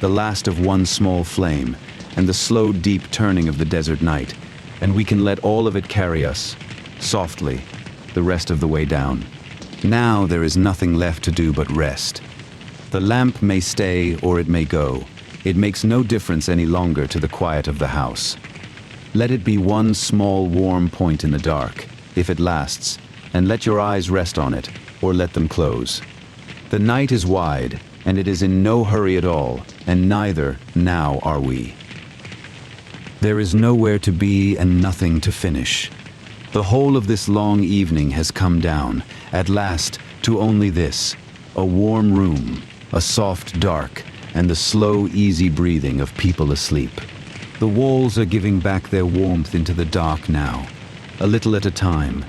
the last of one small flame, and the slow deep turning of the desert night, and we can let all of it carry us, softly, the rest of the way down. Now there is nothing left to do but rest. The lamp may stay or it may go. It makes no difference any longer to the quiet of the house. Let it be one small warm point in the dark, if it lasts, and let your eyes rest on it, or let them close. The night is wide, and it is in no hurry at all, and neither now are we. There is nowhere to be and nothing to finish. The whole of this long evening has come down, at last, to only this, a warm room, a soft dark, and the slow, easy breathing of people asleep. The walls are giving back their warmth into the dark now, a little at a time,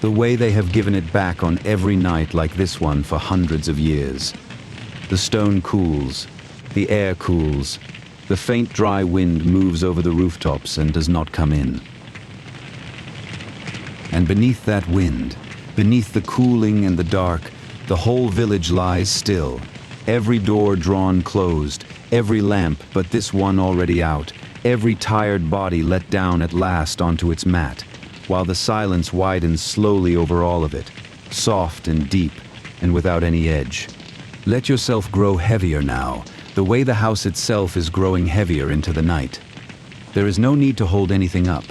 the way they have given it back on every night like this one for hundreds of years. The stone cools, the air cools, the faint dry wind moves over the rooftops and does not come in. And beneath that wind, beneath the cooling and the dark, the whole village lies still, every door drawn closed, every lamp but this one already out, every tired body let down at last onto its mat, while the silence widens slowly over all of it, soft and deep and without any edge. Let yourself grow heavier now, the way the house itself is growing heavier into the night. There is no need to hold anything up.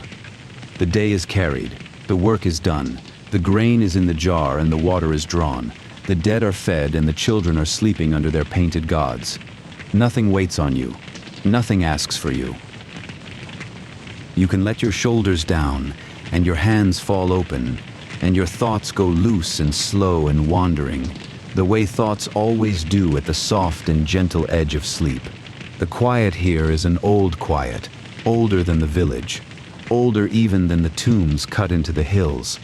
The day is carried, the work is done, the grain is in the jar and the water is drawn, the dead are fed and the children are sleeping under their painted gods. Nothing waits on you, nothing asks for you. You can let your shoulders down and your hands fall open, and your thoughts go loose and slow and wandering, the way thoughts always do at the soft and gentle edge of sleep. The quiet here is an old quiet, older than the village, older even than the tombs cut into the hills.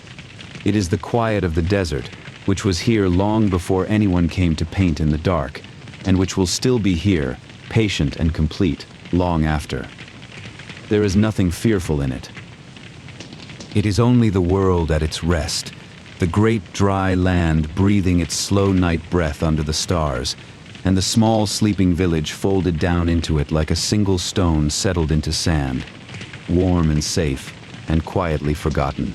It is the quiet of the desert, which was here long before anyone came to paint in the dark, and which will still be here, patient and complete, long after. There is nothing fearful in it. It is only the world at its rest, the great dry land breathing its slow night breath under the stars, and the small sleeping village folded down into it like a single stone settled into sand, warm and safe and quietly forgotten.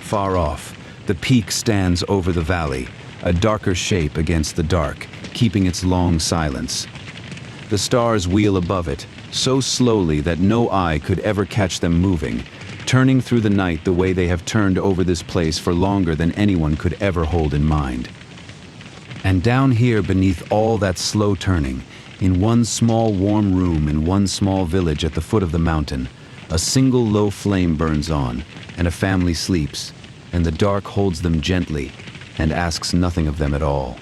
Far off, the peak stands over the valley, a darker shape against the dark, keeping its long silence. The stars wheel above it, so slowly that no eye could ever catch them moving, turning through the night the way they have turned over this place for longer than anyone could ever hold in mind. And down here beneath all that slow turning, in one small warm room in one small village at the foot of the mountain, a single low flame burns on, and a family sleeps, and the dark holds them gently and asks nothing of them at all.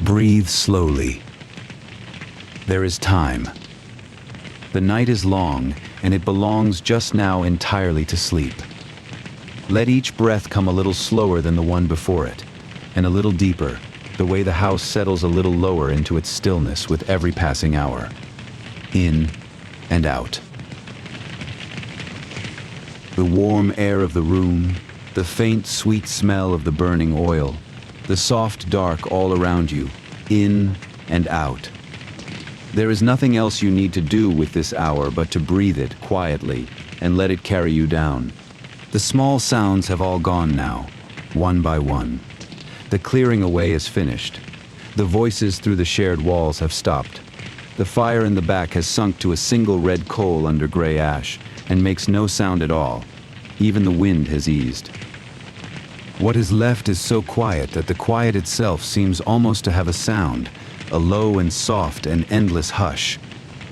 Breathe slowly. There is time. The night is long, and it belongs just now entirely to sleep. Let each breath come a little slower than the one before it, and a little deeper, the way the house settles a little lower into its stillness with every passing hour. In and out. The warm air of the room, the faint sweet smell of the burning oil, the soft dark all around you, in and out. There is nothing else you need to do with this hour but to breathe it quietly and let it carry you down. The small sounds have all gone now, one by one. The clearing away is finished. The voices through the shared walls have stopped. The fire in the back has sunk to a single red coal under gray ash and makes no sound at all. Even the wind has eased. What is left is so quiet that the quiet itself seems almost to have a sound, a low and soft and endless hush,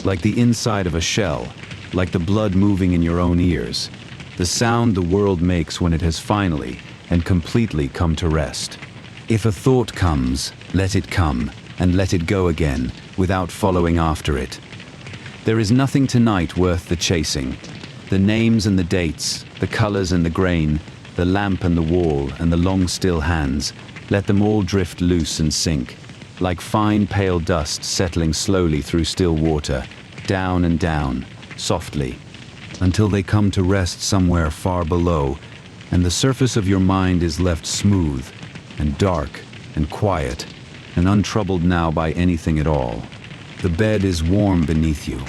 like the inside of a shell, like the blood moving in your own ears, the sound the world makes when it has finally and completely come to rest. If a thought comes, let it come, and let it go again, without following after it. There is nothing tonight worth the chasing. The names and the dates, the colors and the grain, the lamp and the wall and the long still hands, let them all drift loose and sink, like fine pale dust settling slowly through still water, down and down, softly, until they come to rest somewhere far below, and the surface of your mind is left smooth and dark and quiet and untroubled now by anything at all. The bed is warm beneath you.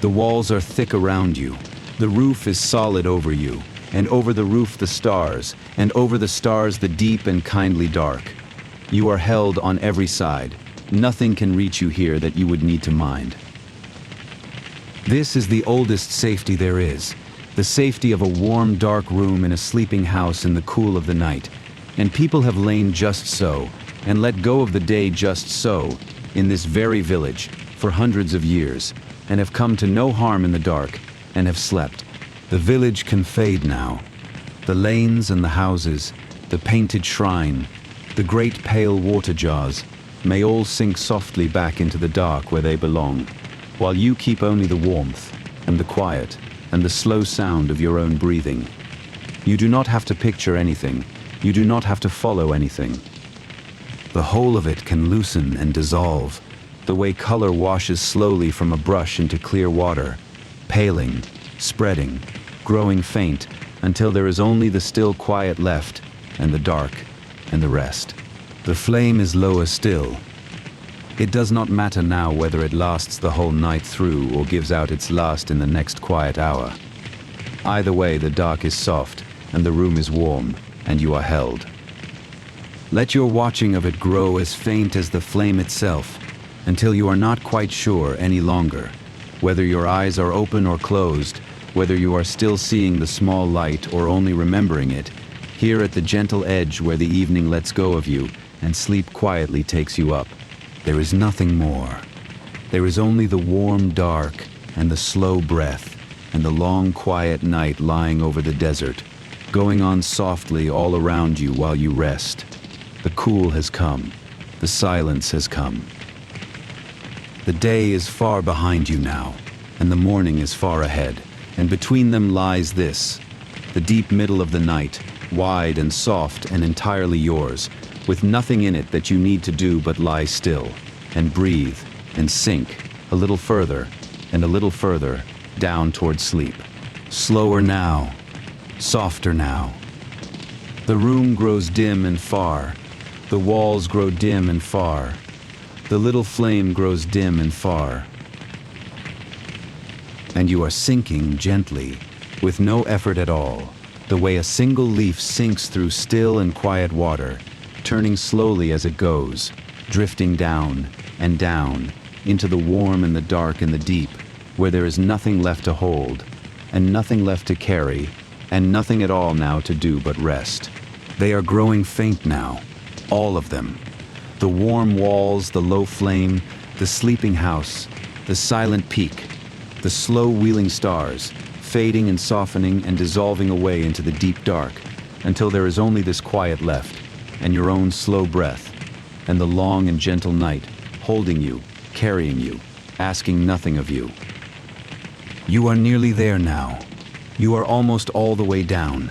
The walls are thick around you. The roof is solid over you, and over the roof the stars, and over the stars the deep and kindly dark. You are held on every side. Nothing can reach you here that you would need to mind. This is the oldest safety there is, the safety of a warm, dark room in a sleeping house in the cool of the night. And people have lain just so, and let go of the day just so, in this very village, for hundreds of years, and have come to no harm in the dark, and have slept. The village can fade now. The lanes and the houses, the painted shrine, the great pale water jars, may all sink softly back into the dark where they belong, while you keep only the warmth and the quiet and the slow sound of your own breathing. You do not have to picture anything. You do not have to follow anything. The whole of it can loosen and dissolve, the way color washes slowly from a brush into clear water, paling, spreading, growing faint, until there is only the still quiet left, and the dark, and the rest. The flame is lower still. It does not matter now whether it lasts the whole night through or gives out its last in the next quiet hour. Either way, the dark is soft, and the room is warm, and you are held. Let your watching of it grow as faint as the flame itself, until you are not quite sure any longer, whether your eyes are open or closed, whether you are still seeing the small light or only remembering it, here at the gentle edge where the evening lets go of you and sleep quietly takes you up. There is nothing more. There is only the warm dark and the slow breath and the long quiet night lying over the desert, going on softly all around you while you rest. The cool has come. The silence has come. The day is far behind you now, and the morning is far ahead, and between them lies this, the deep middle of the night, wide and soft and entirely yours, with nothing in it that you need to do but lie still, and breathe, and sink, a little further, and a little further, down toward sleep. Slower now, softer now. The room grows dim and far, the walls grow dim and far, the little flame grows dim and far. And you are sinking gently, with no effort at all, the way a single leaf sinks through still and quiet water, turning slowly as it goes, drifting down and down, into the warm and the dark and the deep, where there is nothing left to hold, and nothing left to carry, and nothing at all now to do but rest. They are growing faint now, all of them. The warm walls, the low flame, the sleeping house, the silent peak, the slow wheeling stars, fading and softening and dissolving away into the deep dark, until there is only this quiet left, and your own slow breath, and the long and gentle night, holding you, carrying you, asking nothing of you. You are nearly there now. You are almost all the way down.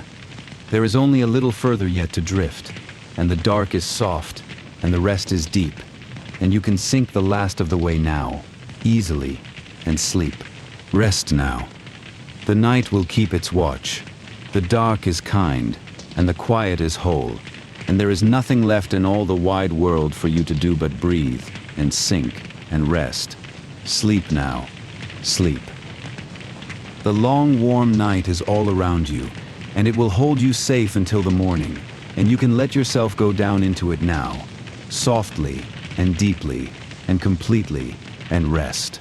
There is only a little further yet to drift, and the dark is soft, and the rest is deep, and you can sink the last of the way now, easily, and sleep. Rest now. The night will keep its watch. The dark is kind, and the quiet is whole, and there is nothing left in all the wide world for you to do but breathe, and sink, and rest. Sleep now. Sleep. The long, warm night is all around you, and it will hold you safe until the morning, and you can let yourself go down into it now, softly, and deeply, and completely, and rest.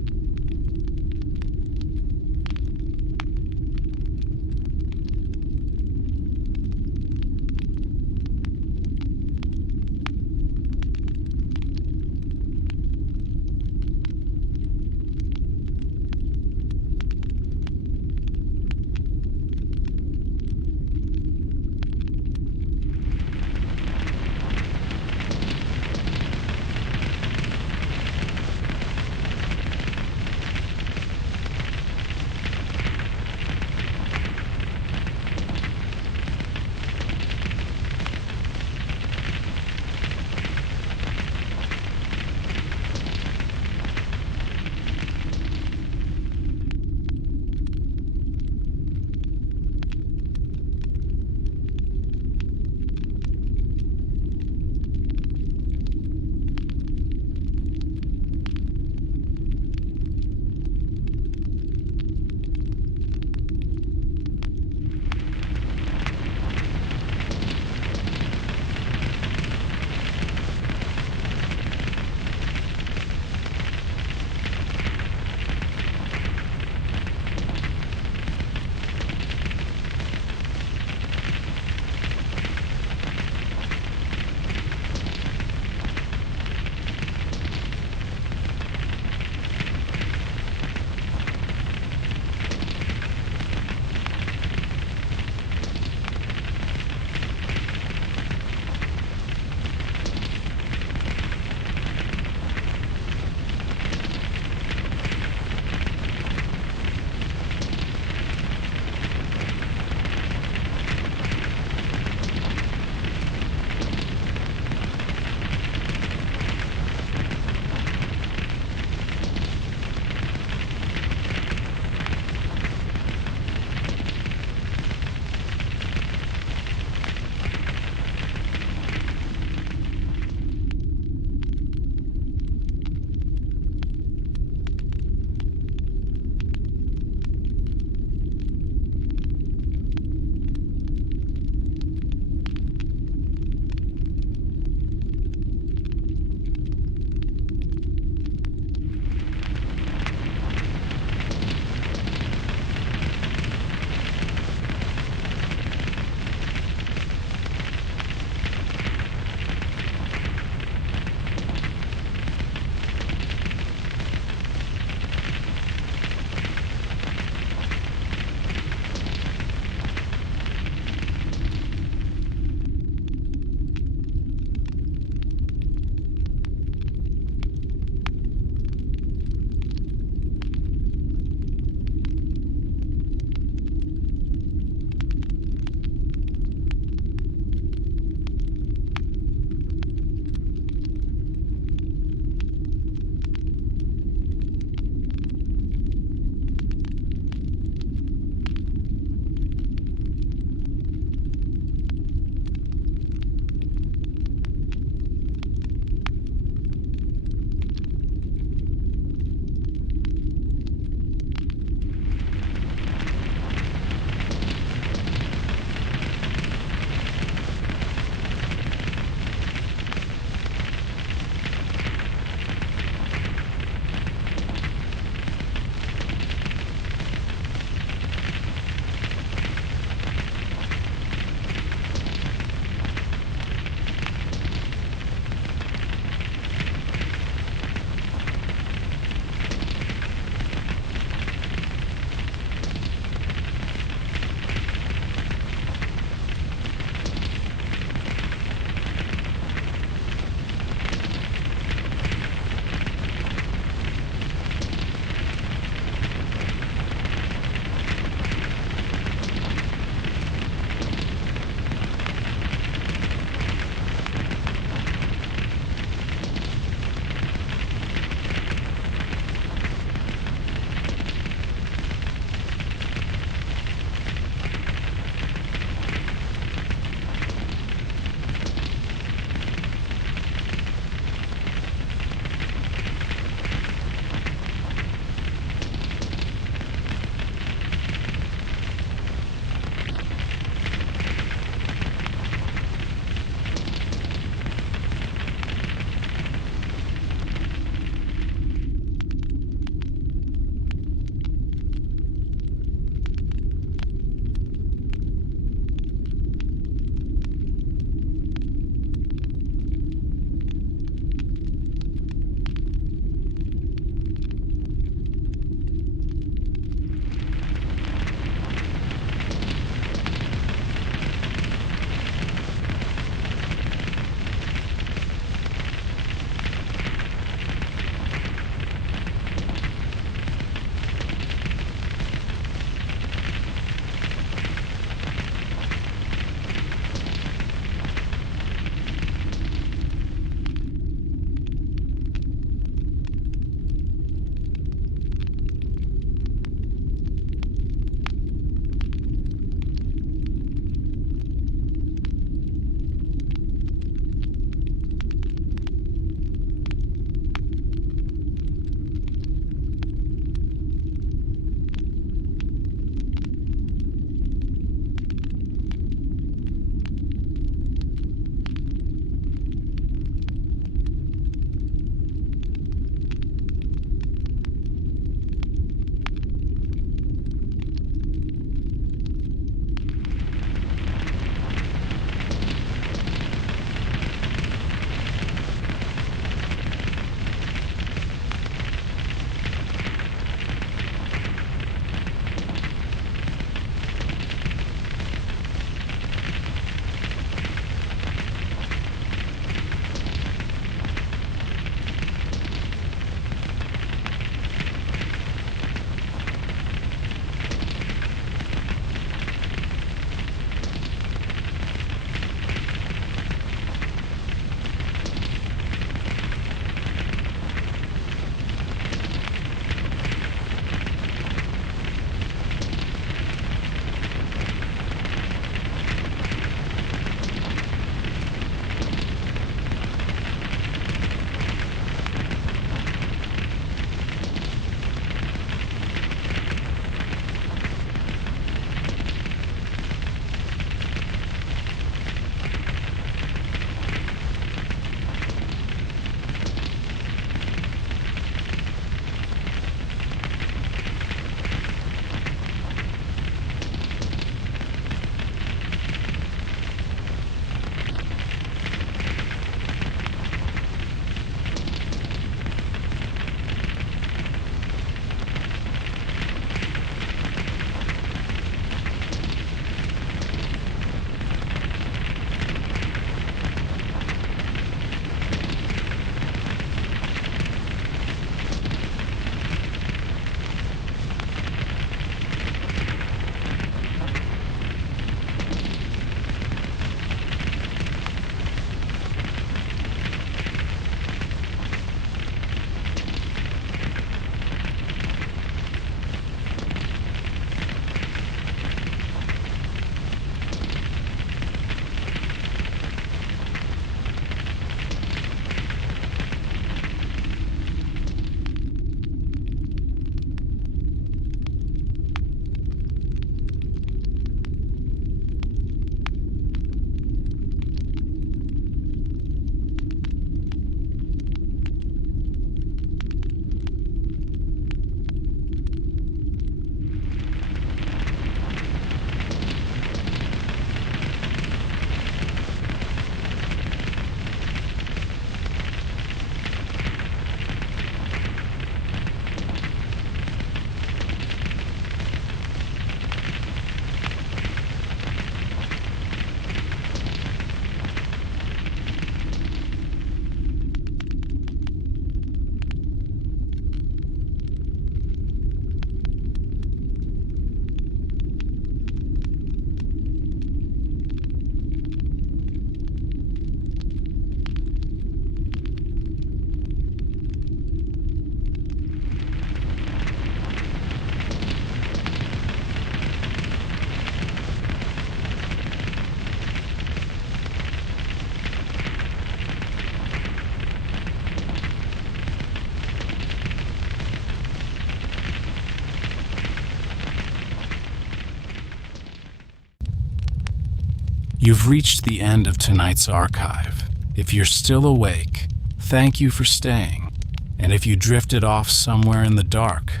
You've reached the end of tonight's archive. If you're still awake, thank you for staying. And if you drifted off somewhere in the dark,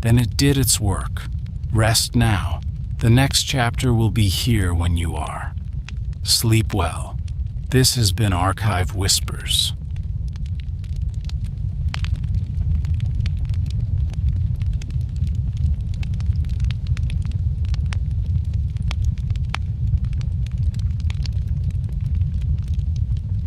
then it did its work. Rest now. The next chapter will be here when you are. Sleep well. This has been Archive Whispers.